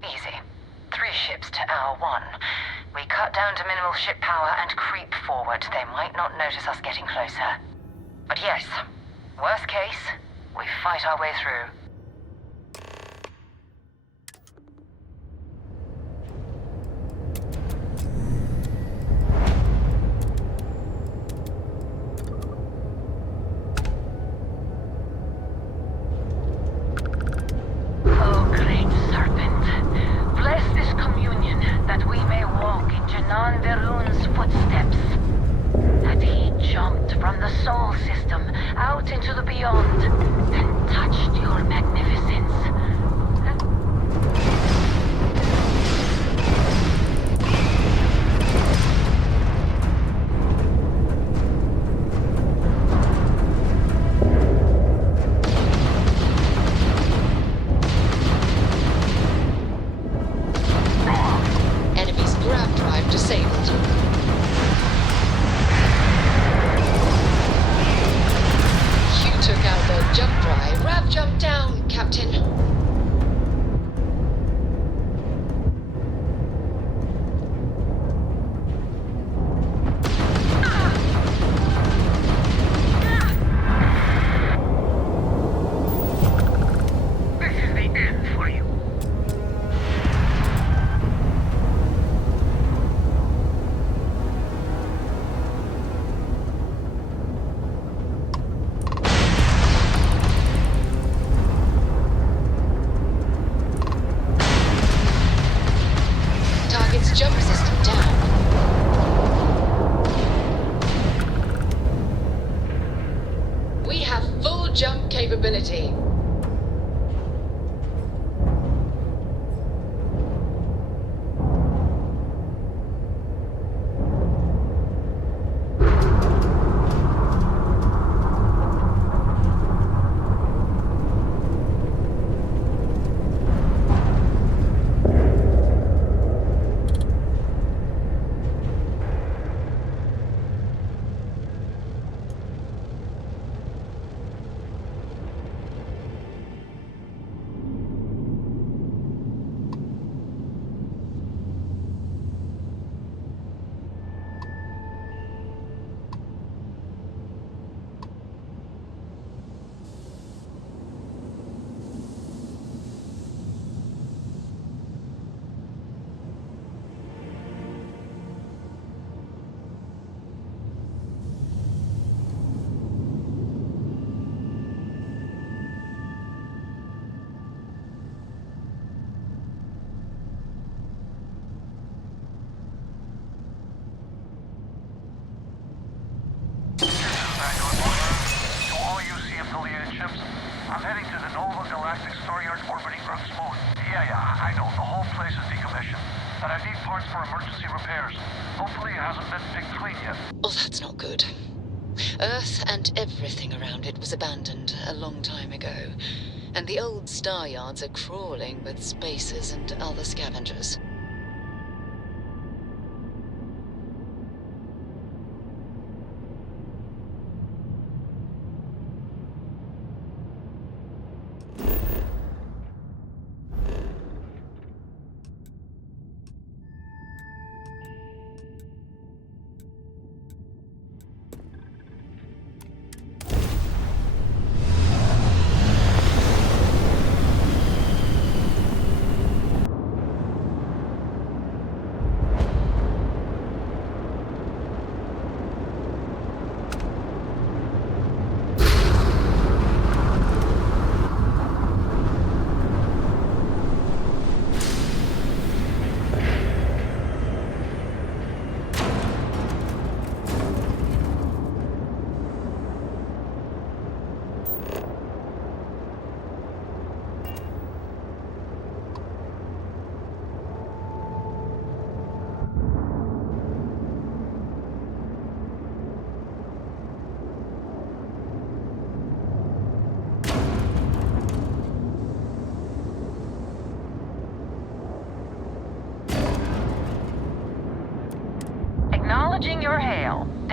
Easy. 3 ships to hour 1. We cut down to minimal ship power and creep forward. They might not notice us getting closer. But yes, worst case, we fight our way through. Oh, great serpent, bless this communion that we may walk in Janan Veroon's footsteps. That he jumped from the soul system out into the beyond and touched your magnificence. Enemy's grab drive disabled. You took out their jump drive. Rav jump down, Captain. This is the end for you. Target's jump system down. We have full jump capability. I'm heading to the Nova Galactic Star Yard orbiting Earth's moon. Yeah, I know. The whole place is decommissioned. But I need parts for emergency repairs. Hopefully it hasn't been picked clean yet. Oh, that's not good. Earth and everything around it was abandoned a long time ago. And the old star yards are crawling with spacers and other scavengers.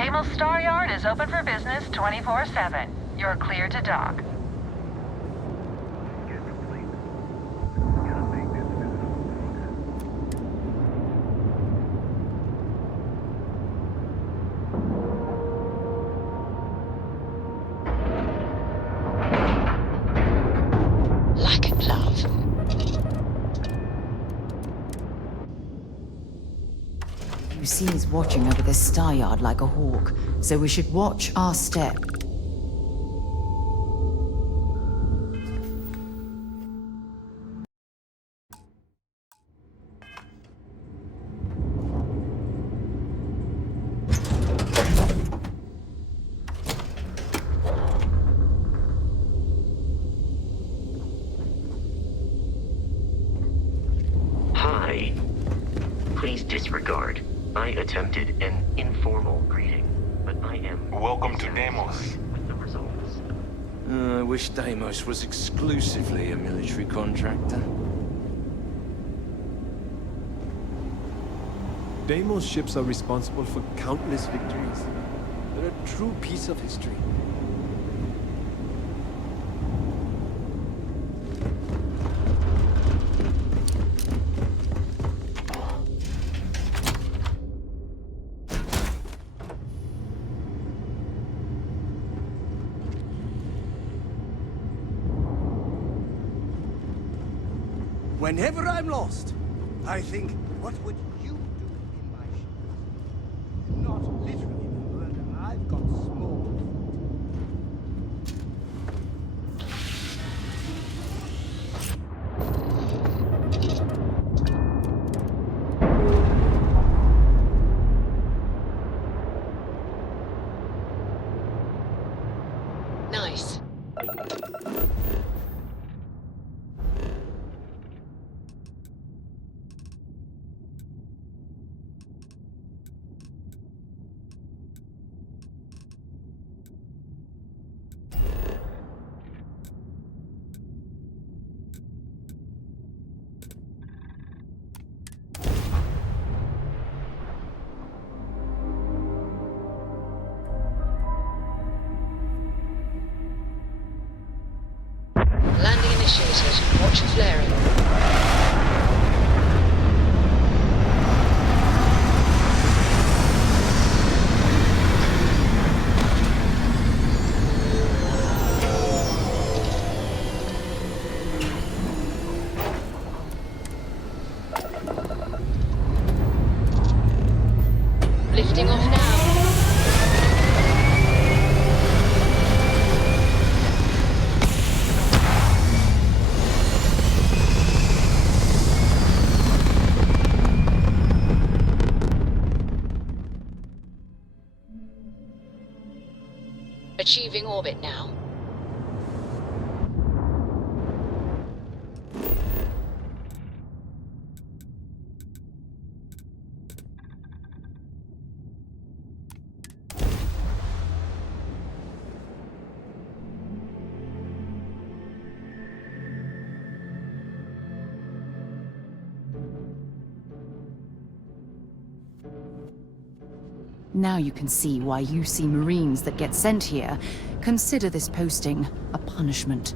Deimos Star Yard is open for business 24/7. You're clear to dock. Like a glove. UC is watching over this star yard like a hawk, so we should watch our step. Hi. Please disregard. I attempted an informal greeting, but I am... Welcome to Deimos. ...with the results. I wish Deimos was exclusively a military contractor. Deimos ships are responsible for countless victories. They're a true piece of history. Whenever I'm lost, I think, what would you do in my shoes? Not literally, but I've got small. Nice. Landing initiated. Watch for flaring. Lifting off now. Achieving orbit now. Now you can see why you see Marines that get sent here consider this posting a punishment.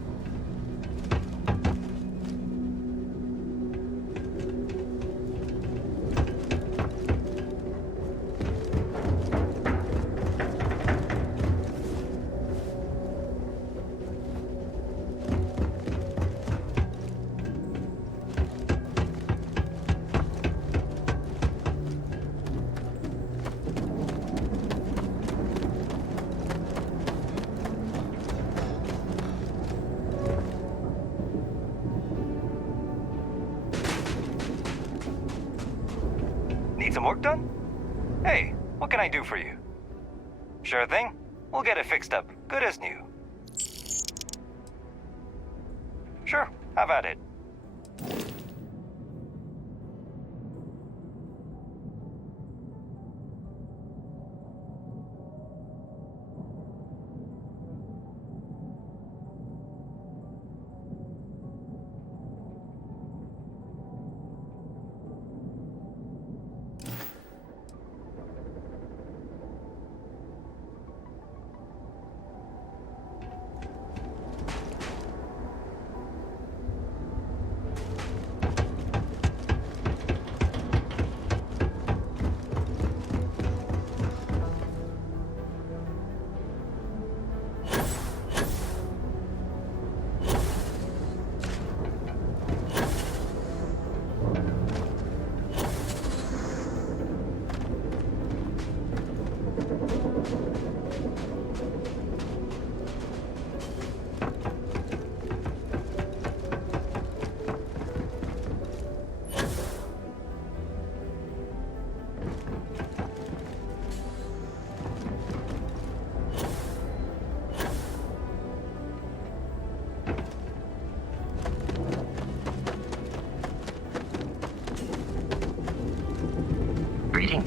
Need some work done? Hey, what can I do for you? Sure thing. We'll get it fixed up, good as new. Sure, have at it.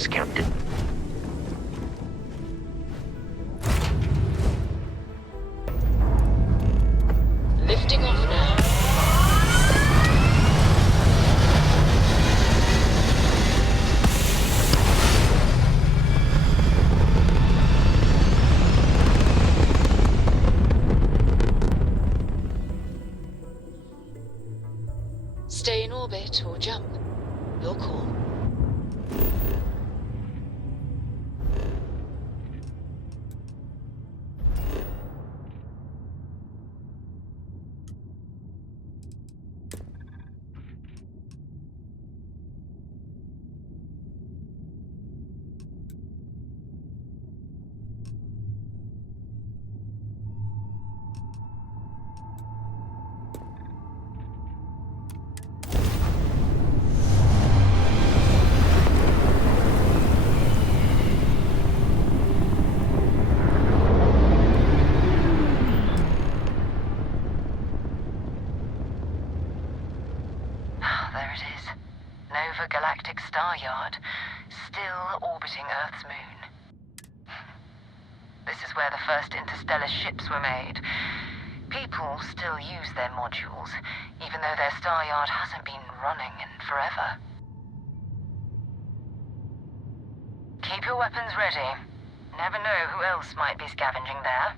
Thanks, Captain. Lifting off now. Stay in orbit or jump. Your call. There it is. Nova Galactic Star Yard, still orbiting Earth's moon. This is where the first interstellar ships were made. People still use their modules, even though their star yard hasn't been running in forever. Keep your weapons ready. Never know who else might be scavenging there.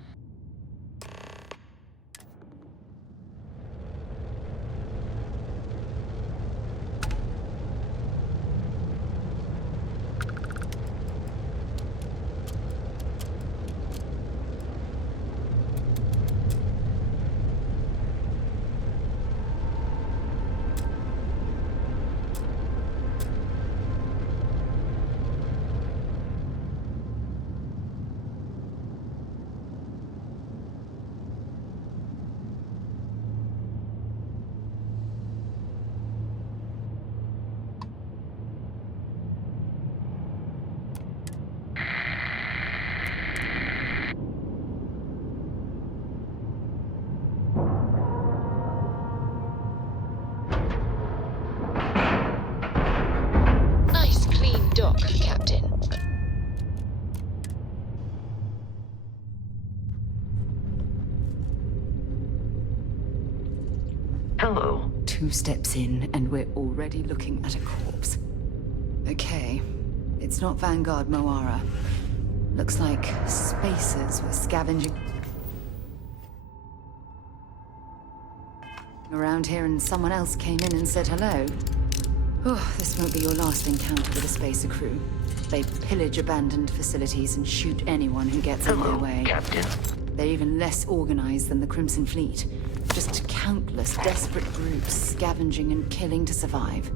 Nice clean dock, Captain. Hello. 2 steps in, and we're already looking at a corpse. Okay, it's not Vanguard Moara. Looks like spacers were scavenging around here and someone else came in and said hello. Oh, this won't be your last encounter with a spacer crew. They pillage abandoned facilities and shoot anyone who gets in their way. Captain. They're even less organized than the Crimson Fleet. Just countless desperate groups scavenging and killing to survive.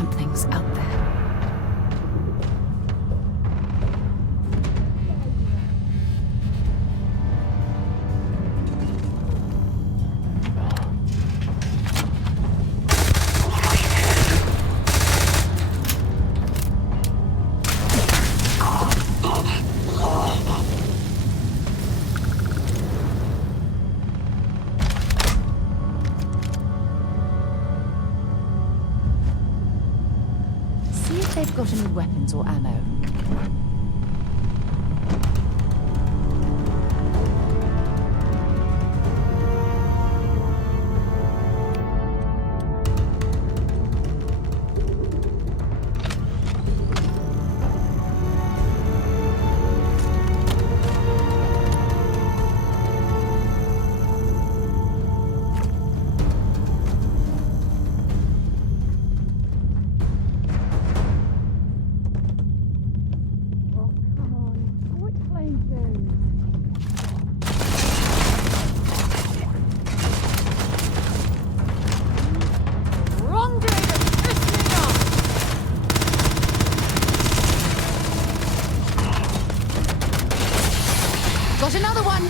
Something's out there. See if they've got any weapons or ammo. Got another one!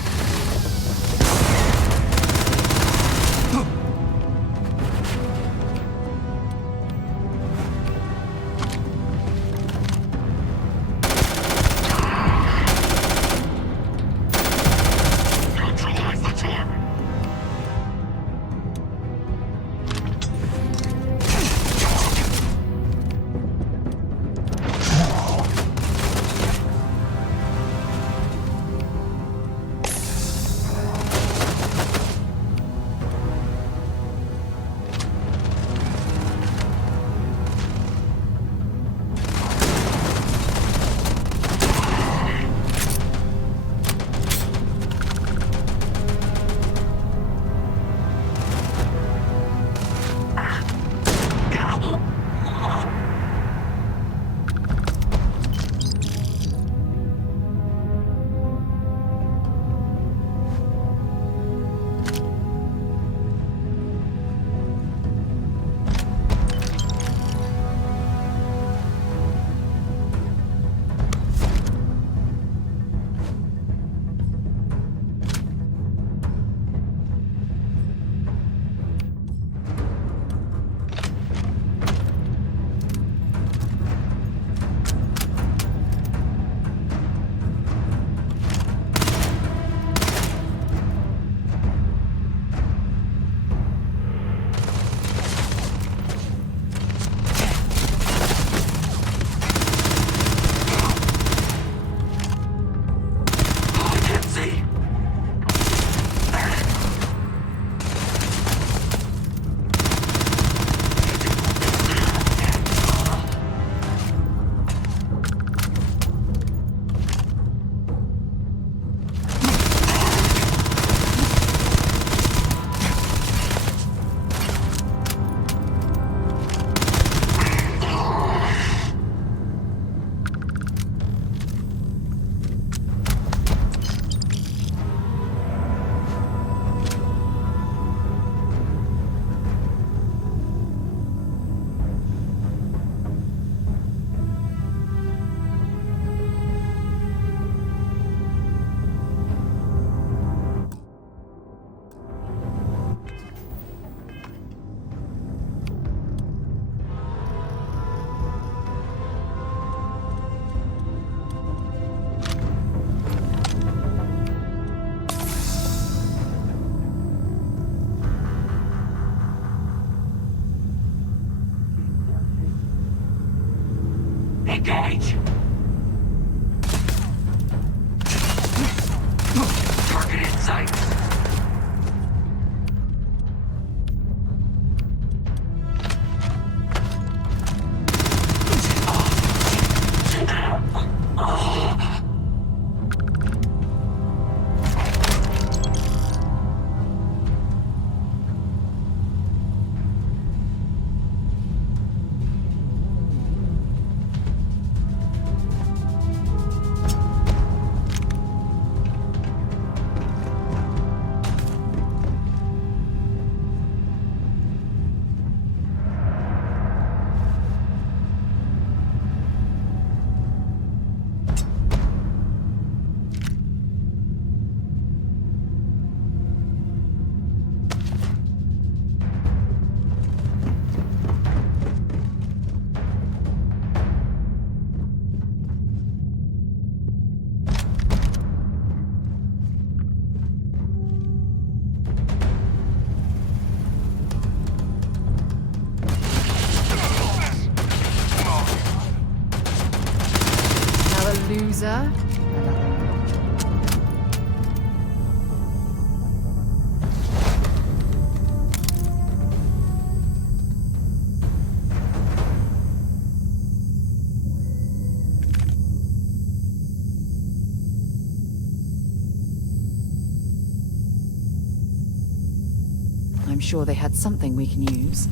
Engage! Target in sight! sir. I'm sure they had something we can use.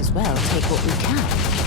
might as well take what we can.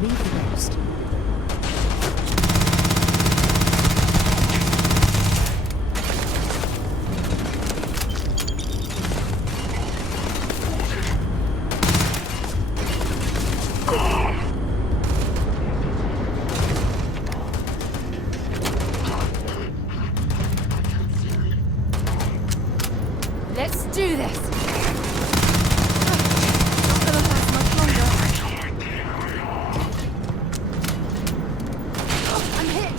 leave the rest. Let's do this! Not gonna last much longer. Oh, I'm hit!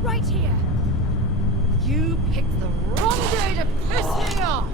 Right here! You picked the wrong day to piss me off!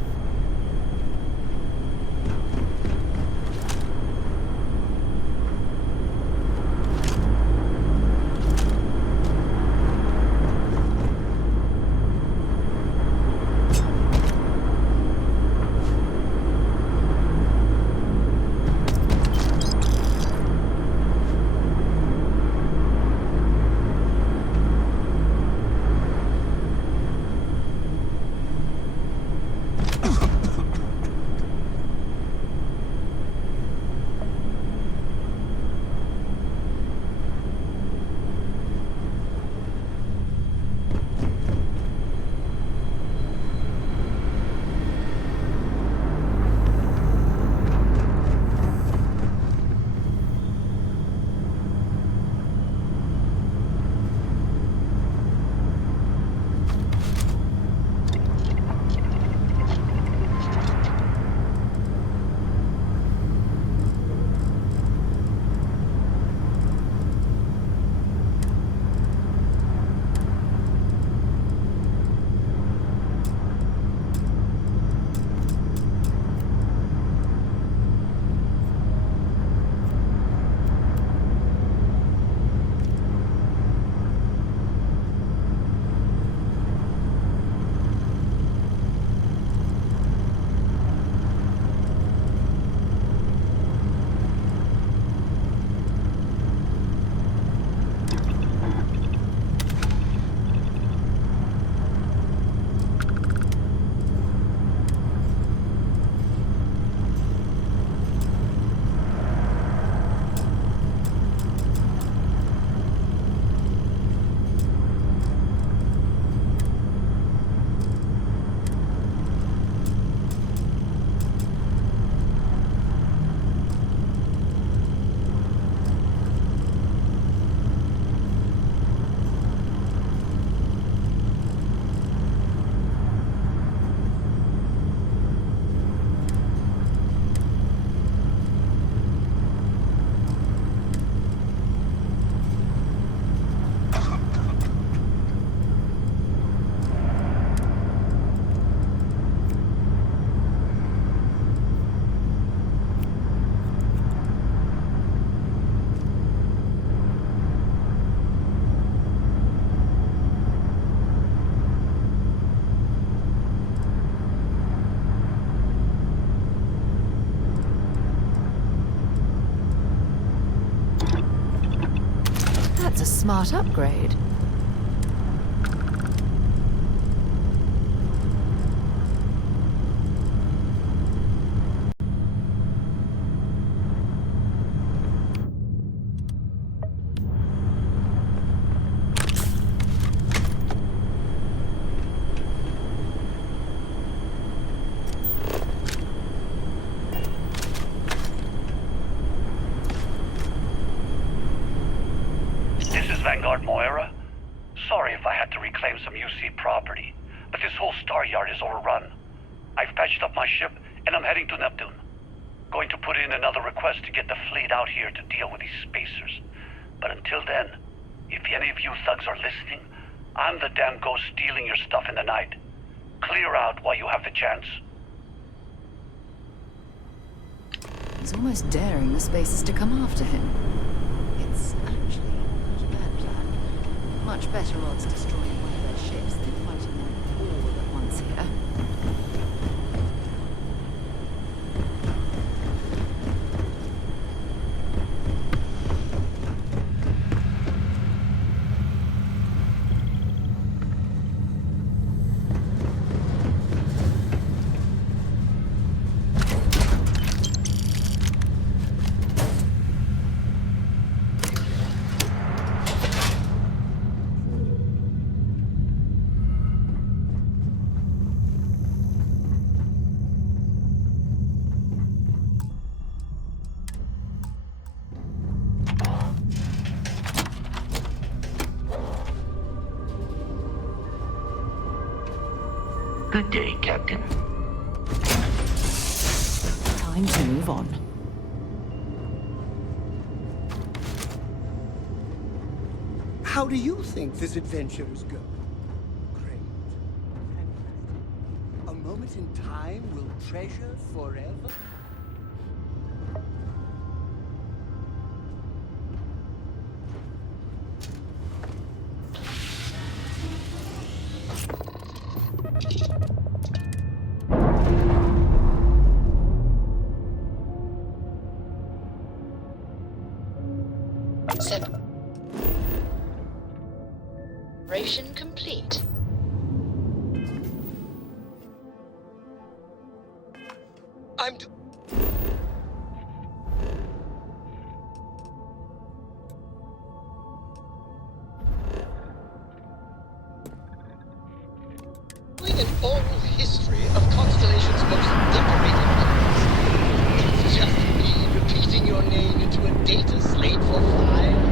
smart upgrade. Moira. Sorry if I had to reclaim some UC property, but this whole star yard is overrun. I've patched up my ship, and I'm heading to Neptune. Going to put in another request to get the fleet out here to deal with these spacers. But until then, if any of you thugs are listening, I'm the damn ghost stealing your stuff in the night. Clear out while you have the chance. He's almost daring the spacers to come after him. It's actually not a bad plan. Much better odds destroying one of their ships than fighting them all at once here. Good day, Captain. Time to move on. How do you think this adventure is going? Great. Fantastic. A moment in time we'll treasure forever? Separation complete. I'm doing an oral history of Constellation's most decorated members. It's just me repeating your name into a data slate for file.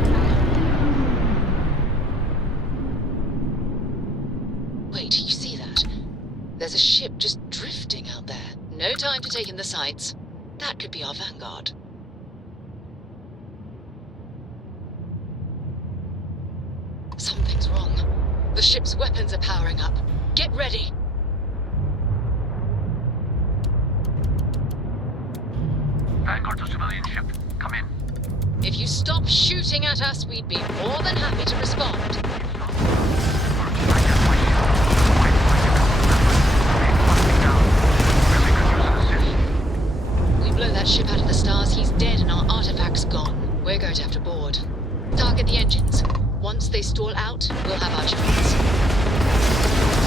Wait, you see that? There's a ship just drifting out there. No time to take in the sights. That could be our vanguard. Something's wrong. The ship's weapons are powering up. Get ready! Vanguard to civilian ship. Come in. If you stop shooting at us, we'd be more than happy to respond. Blow that ship out of the stars, he's dead and our artifact's gone. We're going to have to board. Target the engines. Once they stall out, we'll have our chance.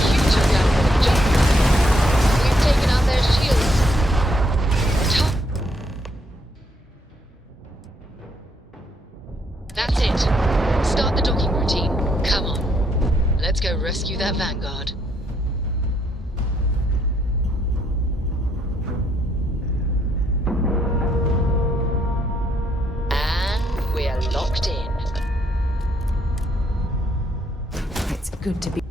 You took out the jump. We've taken out their shields. That's it. Start the docking routine. Come on. Let's go rescue that Vanguard. Locked in. It's good to be.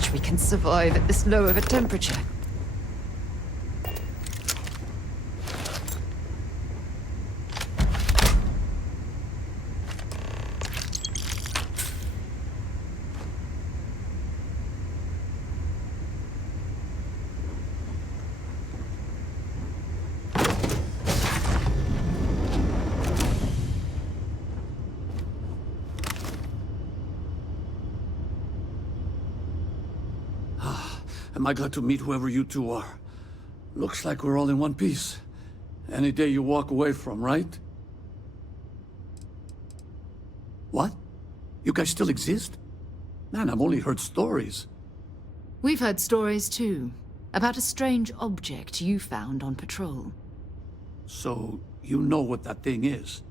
much we can survive at this low of a temperature. Am I glad to meet whoever you two are. Looks like we're all in one piece. Any day you walk away from, right? What? You guys still exist? Man, I've only heard stories. We've heard stories too, about a strange object you found on patrol. So, you know what that thing is?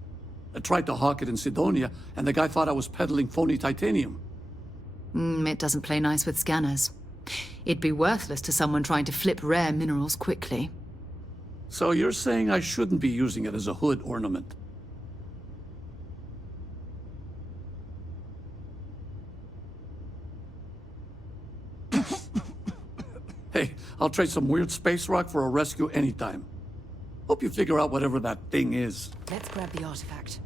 I tried to hawk it in Sidonia, and the guy thought I was peddling phony titanium. It doesn't play nice with scanners. It'd be worthless to someone trying to flip rare minerals quickly. So you're saying I shouldn't be using it as a hood ornament? Hey, I'll trade some weird space rock for a rescue anytime. Hope you figure out whatever that thing is. Let's grab the artifact.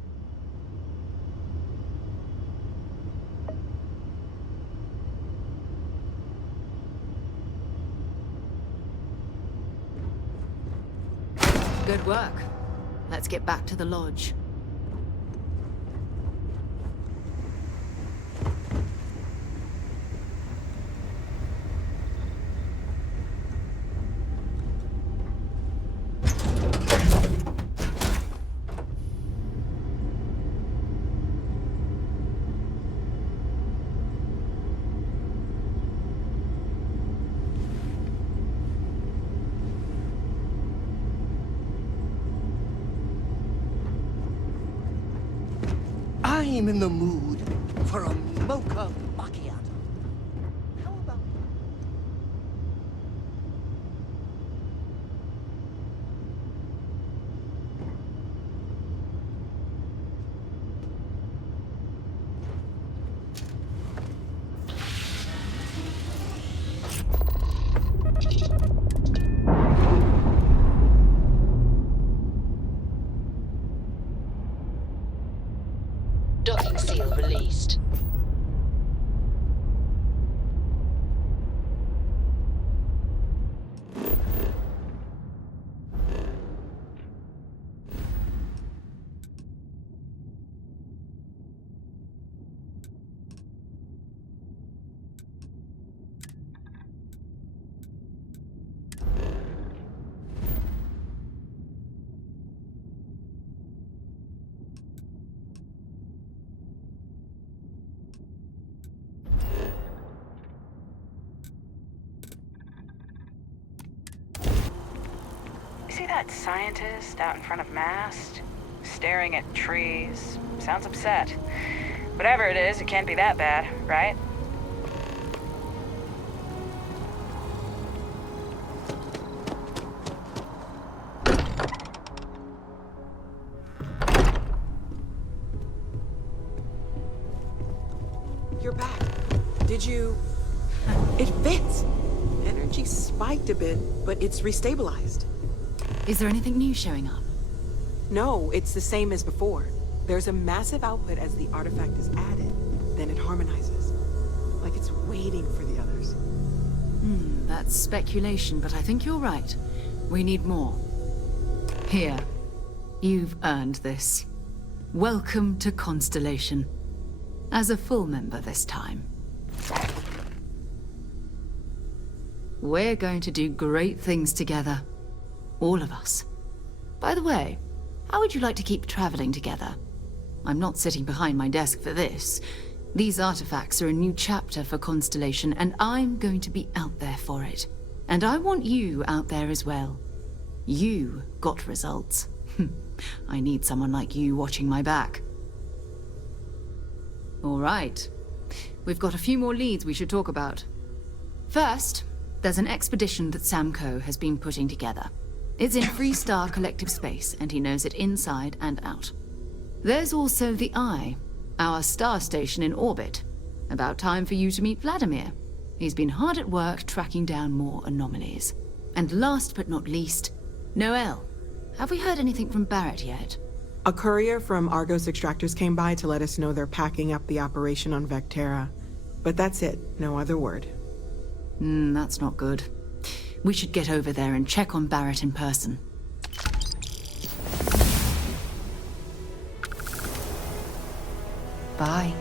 Good work. Let's get back to the lodge. I'm in the mood for a mocha macchiato. How about... Docking seal released. See that scientist out in front of mast? Staring at trees. Sounds upset. Whatever it is, it can't be that bad, right? You're back. Did you... It fits! Energy spiked a bit, but it's restabilized. Is there anything new showing up? No, it's the same as before. There's a massive output as the artifact is added. Then it harmonizes. Like it's waiting for the others. That's speculation, but I think you're right. We need more. Here. You've earned this. Welcome to Constellation. As a full member this time. We're going to do great things together. All of us. By the way, how would you like to keep traveling together? I'm not sitting behind my desk for this. These artifacts are a new chapter for Constellation, and I'm going to be out there for it. And I want you out there as well. You got results. I need someone like you watching my back. All right. We've got a few more leads we should talk about. First, there's an expedition that Samco has been putting together. It's in Freestar Collective Space, and he knows it inside and out. There's also the Eye, our star station in orbit. About time for you to meet Vladimir. He's been hard at work tracking down more anomalies. And last but not least, Noel. Have we heard anything from Barrett yet? A courier from Argos Extractors came by to let us know they're packing up the operation on Vectera. But that's it, no other word. That's not good. We should get over there and check on Barrett in person. Bye.